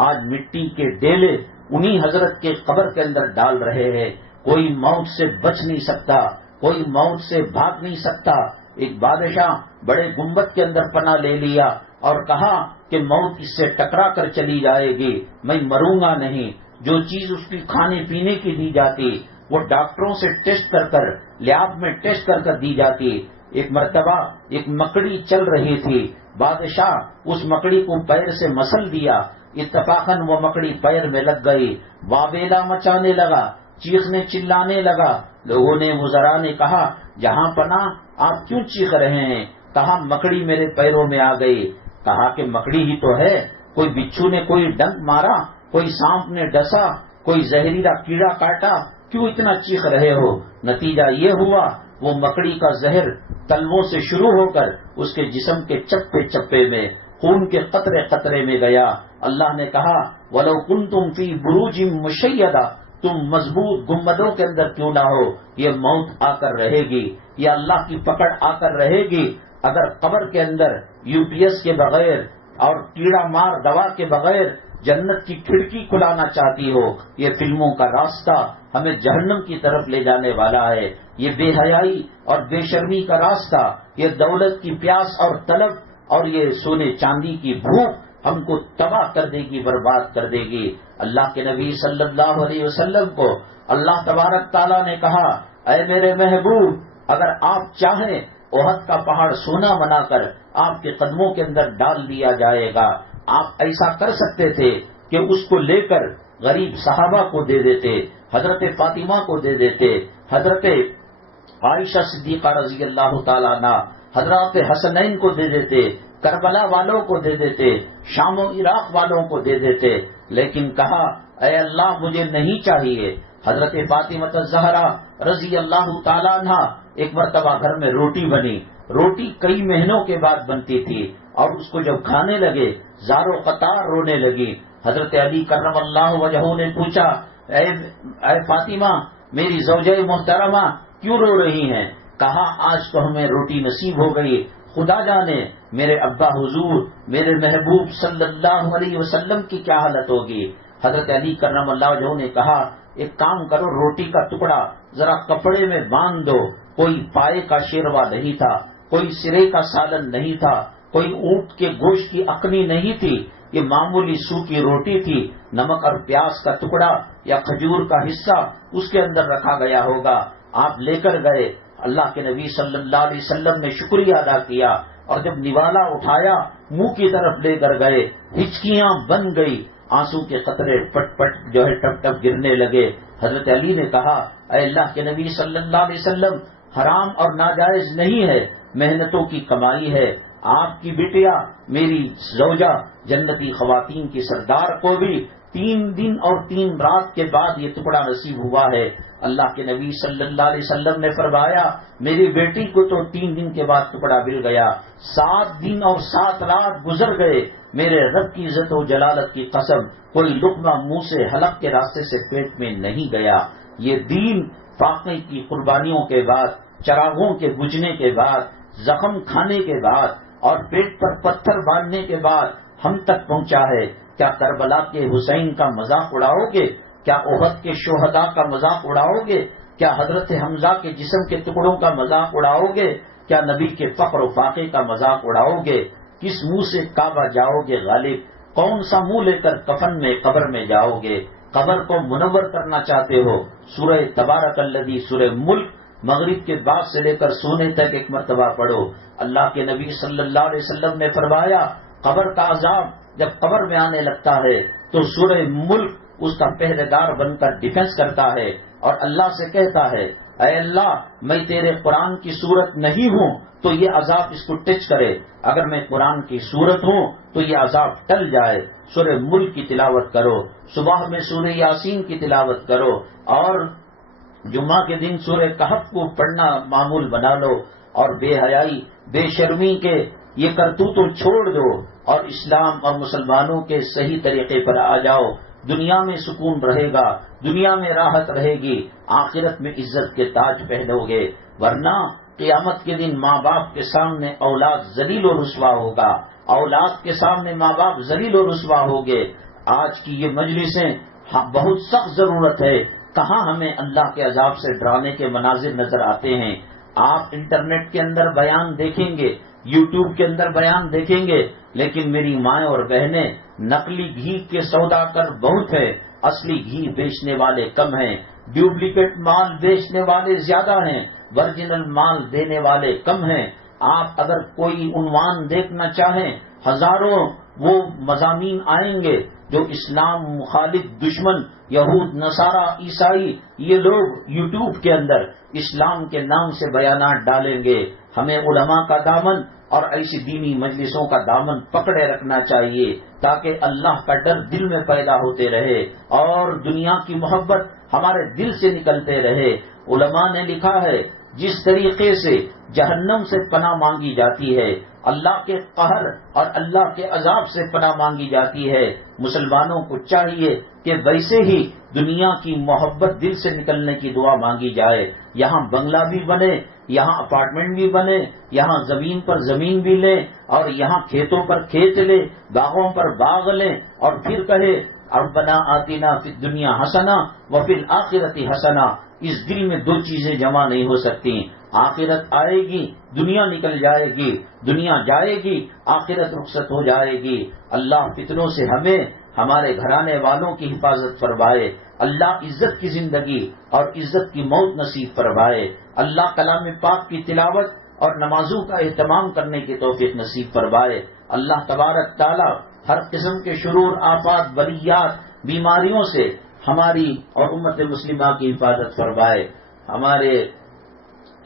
آج مٹی کے ڈیلے انہی حضرت کے قبر کے اندر ڈال رہے ہیں. کوئی موت سے بچ نہیں سکتا، کوئی موت سے بھاگ نہیں سکتا. ایک بادشاہ بڑے گنبد کے اندر پناہ لے لیا اور کہا کہ موت اس سے ٹکرا کر چلی جائے گی، میں مروں گا نہیں. جو چیز اس کی کھانے پینے کی دی جاتی وہ ڈاکٹروں سے ٹیسٹ کر کر، لیاب میں ٹیسٹ کر کر دی جاتی. ایک مرتبہ ایک مکڑی چل رہی تھی، بادشاہ اس مکڑی کو پیر سے مسل دیا، اتفاقاً وہ مکڑی پیر میں لگ گئی، واویلا مچانے لگا، چیخنے چلانے لگا. لوگوں نے، وزراء نے کہا جہاں پناہ آپ کیوں چیخ رہے ہیں؟ کہا مکڑی میرے پیروں میں آ گئی. کہا کہ مکڑی ہی تو ہے، کوئی بچھو نے کوئی ڈنک مارا، کوئی سانپ نے ڈسا، کوئی زہریلا کیڑا کاٹا، کیوں اتنا چیخ رہے ہو؟ نتیجہ یہ ہوا وہ مکڑی کا زہر تلووں سے شروع ہو کر اس کے جسم کے چپے چپے میں، خون کے قطرے قطرے میں گیا. اللہ نے کہا وَلَوْ كُنْتُمْ فِي بُرُوجٍ مُشَيَّدَةٍ، تم مضبوط گنبدوں کے اندر کیوں نہ ہو، یہ موت آ کر رہے گی، یہ اللہ کی پکڑ آ کر رہے گی. اگر قبر کے اندر یو پی ایس کے بغیر اور کیڑا مار دوا کے بغیر جنت کی کھڑکی کھلانا چاہتی ہو، یہ فلموں کا راستہ ہمیں جہنم کی طرف لے جانے والا ہے. یہ بے حیائی اور بے شرمی کا راستہ، یہ دولت کی پیاس اور طلب اور یہ سونے چاندی کی بھوک ہم کو تباہ کر دے گی، برباد کر دے گی. اللہ کے نبی صلی اللہ علیہ وسلم کو اللہ تبارک تعالیٰ نے کہا اے میرے محبوب، اگر آپ چاہیں احد کا پہاڑ سونا بنا کر آپ کے قدموں کے اندر ڈال دیا جائے گا. آپ ایسا کر سکتے تھے کہ اس کو لے کر غریب صحابہ کو دے دیتے، حضرت فاطمہ کو دے دیتے، حضرت عائشہ صدیقہ رضی اللہ تعالیٰ عنہ، حضرت حسنین کو دے دیتے، کربلا والوں کو دے دیتے، شام و عراق والوں کو دے دیتے. لیکن کہا اے اللہ مجھے نہیں چاہیے. حضرت فاطمہ الزہرا رضی اللہ تعالیٰ عنہ ایک مرتبہ گھر میں روٹی بنی، روٹی کئی مہینوں کے بعد بنتی تھی اور اس کو جب کھانے لگے زارو قطار رونے لگی. حضرت علی کرم اللہ وجہہ نے پوچھا اے فاطمہ میری زوجہ محترمہ کیوں رو رہی ہیں؟ کہا آج تو ہمیں روٹی نصیب ہو گئی، خدا جانے میرے ابا حضور میرے محبوب صلی اللہ علیہ وسلم کی کیا حالت ہوگی. حضرت علی کرم اللہ وجہہ نے کہا ایک کام کرو، روٹی کا ٹکڑا ذرا کپڑے میں باندھ دو. کوئی پائے کا شیروا نہیں تھا، کوئی سرے کا سالن نہیں تھا، کوئی اونٹ کے گوشت کی اکنی نہیں تھی، یہ معمولی سوکھی روٹی تھی. نمک اور پیاز کا ٹکڑا یا کھجور کا حصہ اس کے اندر رکھا گیا ہوگا. آپ لے کر گئے، اللہ کے نبی صلی اللہ علیہ وسلم نے شکریہ ادا کیا اور جب نوالا اٹھایا منہ کی طرف لے کر گئے، ہچکیاں بن گئی، آنسو کے قطرے پٹ پٹ جو ہے ٹپ ٹپ گرنے لگے. حضرت علی نے کہا اے اللہ کے نبی صلی اللہ علیہ وسلم حرام اور ناجائز نہیں ہے، محنتوں کی کمائی ہے. آپ کی بیٹیا میری زوجہ جنتی خواتین کی سردار کو بھی 3 دن اور 3 رات کے بعد یہ ٹکڑا نصیب ہوا ہے۔ اللہ کے نبی صلی اللہ علیہ وسلم نے فرمایا میری بیٹی کو تو 3 دن کے بعد ٹکڑا مل گیا، 7 دن اور 7 رات گزر گئے، میرے رب کی عزت و جلالت کی قسم کوئی لقمہ منہ سے حلق کے راستے سے پیٹ میں نہیں گیا۔ یہ دین فاقے کی قربانیوں کے بعد، چراغوں کے بجھنے کے بعد، زخم کھانے کے بعد اور پیٹ پر پتھر باندھنے کے بعد ہم تک پہنچا ہے۔ کیا کربلا کے حسین کا مذاق اڑاؤ گے؟ کیا احد کے شہداء کا مذاق اڑاؤ گے؟ کیا حضرت حمزہ کے جسم کے ٹکڑوں کا مذاق اڑاؤ گے؟ کیا نبی کے فخر و فاقے کا مذاق اڑاؤ گے؟ کس منہ سے کعبہ جاؤ گے غالب؟ کون سا منہ لے کر کفن میں قبر میں جاؤ گے؟ قبر کو منور کرنا چاہتے ہو؟ سورہ تبارک الذی، سورہ ملک مغرب کے بعد سے لے کر سونے تک ایک مرتبہ پڑھو۔ اللہ کے نبی صلی اللہ علیہ وسلم نے فرمایا قبر کا عذاب جب قبر میں آنے لگتا ہے تو سورہ ملک اس کا پہرے دار بن کر ڈیفنس کرتا ہے اور اللہ سے کہتا ہے اے اللہ میں تیرے قرآن کی صورت نہیں ہوں تو یہ عذاب اس کو ٹچ کرے، اگر میں قرآن کی صورت ہوں تو یہ عذاب ٹل جائے۔ سورہ ملک کی تلاوت کرو، صبح میں سورہ یاسین کی تلاوت کرو اور جمعہ کے دن سورہ کہف کو پڑھنا معمول بنا لو، اور بے حیائی بے شرمی کے یہ کرتوتوں چھوڑ دو اور اسلام اور مسلمانوں کے صحیح طریقے پر آ جاؤ۔ دنیا میں سکون رہے گا، دنیا میں راحت رہے گی، آخرت میں عزت کے تاج پہنو گے، ورنہ قیامت کے دن ماں باپ کے سامنے اولاد ذلیل و رسوا ہوگا، اولاد کے سامنے ماں باپ ذلیل و رسوا ہوگے۔ آج کی یہ مجلسیں بہت سخت ضرورت ہے، کہاں ہمیں اللہ کے عذاب سے ڈرانے کے مناظر نظر آتے ہیں۔ آپ انٹرنیٹ کے اندر بیان دیکھیں گے، یوٹیوب کے اندر بیان دیکھیں گے، لیکن میری مائیں اور بہنیں نقلی گھی کے سودا کر بہت ہے، اصلی گھی بیچنے والے کم ہیں، ڈپلیکیٹ مال بیچنے والے زیادہ ہیں، ورجنل مال دینے والے کم ہیں۔ آپ اگر کوئی عنوان دیکھنا چاہیں ہزاروں وہ مضامین آئیں گے جو اسلام مخالف دشمن یہود نصارہ عیسائی یہ لوگ یوٹیوب کے اندر اسلام کے نام سے بیانات ڈالیں گے۔ ہمیں علماء کا دامن اور ایسی دینی مجلسوں کا دامن پکڑے رکھنا چاہیے تاکہ اللہ کا ڈر دل میں پیدا ہوتے رہے اور دنیا کی محبت ہمارے دل سے نکلتے رہے۔ علماء نے لکھا ہے جس طریقے سے جہنم سے پناہ مانگی جاتی ہے، اللہ کے قہر اور اللہ کے عذاب سے پناہ مانگی جاتی ہے، مسلمانوں کو چاہیے کہ ویسے ہی دنیا کی محبت دل سے نکلنے کی دعا مانگی جائے۔ یہاں بنگلہ بھی بنے، یہاں اپارٹمنٹ بھی بنے، یہاں زمین پر زمین بھی لیں اور یہاں کھیتوں پر کھیت لیں، باغوں پر باغ لیں اور پھر کہے ربنا آتنا فی الدنیا حسنہ وفی الآخرۃ حسنہ۔ اس دل میں دو چیزیں جمع نہیں ہو سکتی، آخرت آئے گی دنیا نکل جائے گی، دنیا جائے گی آخرت رخصت ہو جائے گی۔ اللہ فتنوں سے ہمیں ہمارے گھرانے والوں کی حفاظت فرمائے، اللہ عزت کی زندگی اور عزت کی موت نصیب فرمائے، اللہ کلام پاک کی تلاوت اور نمازوں کا اہتمام کرنے کی توفیق نصیب فرمائے۔ اللہ تبارک تعالی ہر قسم کے شرور آفات بلیات بیماریوں سے ہماری اور امت مسلمہ کی حفاظت فرمائے۔ ہمارے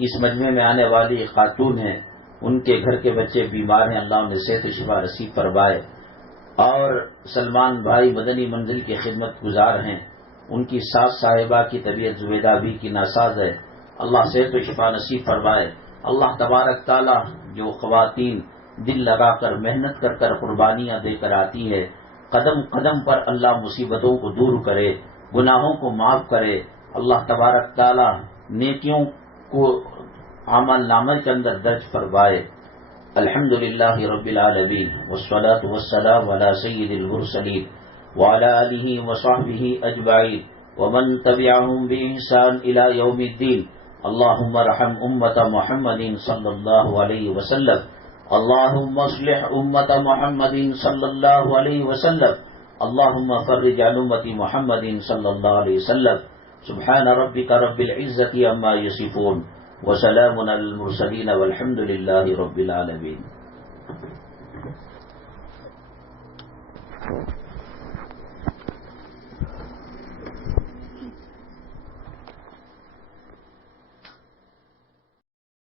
اس مجمع میں آنے والی خاتون ہیں، ان کے گھر کے بچے بیمار ہیں، اللہ انہیں صحت و شفا نصیب فرمائے، اور سلمان بھائی مدنی منزل کی خدمت گزار ہیں، ان کی ساس صاحبہ کی طبیعت زبیدہ بھی کی ناساز ہے، اللہ صحت و شفا نصیب فرمائے۔ اللہ تبارک تعالی جو خواتین دل لگا کر محنت کر کر قربانیاں دے کر آتی ہے، قدم قدم پر اللہ مصیبتوں کو دور کرے، گناہوں کو معاف کرے، اللہ تبارک تعالی نیکیوں کو عمل نامہ کے اندر درج فرمائے۔ الحمدللہ رب العالمین والصلاة والسلام علی سید المرسلین وعلی آلہ وصحبہ اجمعین ومن تبعہم بإحسان الی یوم الدین۔ اللہم ارحم امت محمد صلی اللہ علیہ وسلم، اللہم اصلح امت محمد صلی اللہ علیہ وسلم، اللہم فرج عن امت محمد صلی اللہ علیہ وسلم۔ سبحان ربک رب العزت عما یصفون وسلام علی المرسلین والحمد للہ رب العالمین۔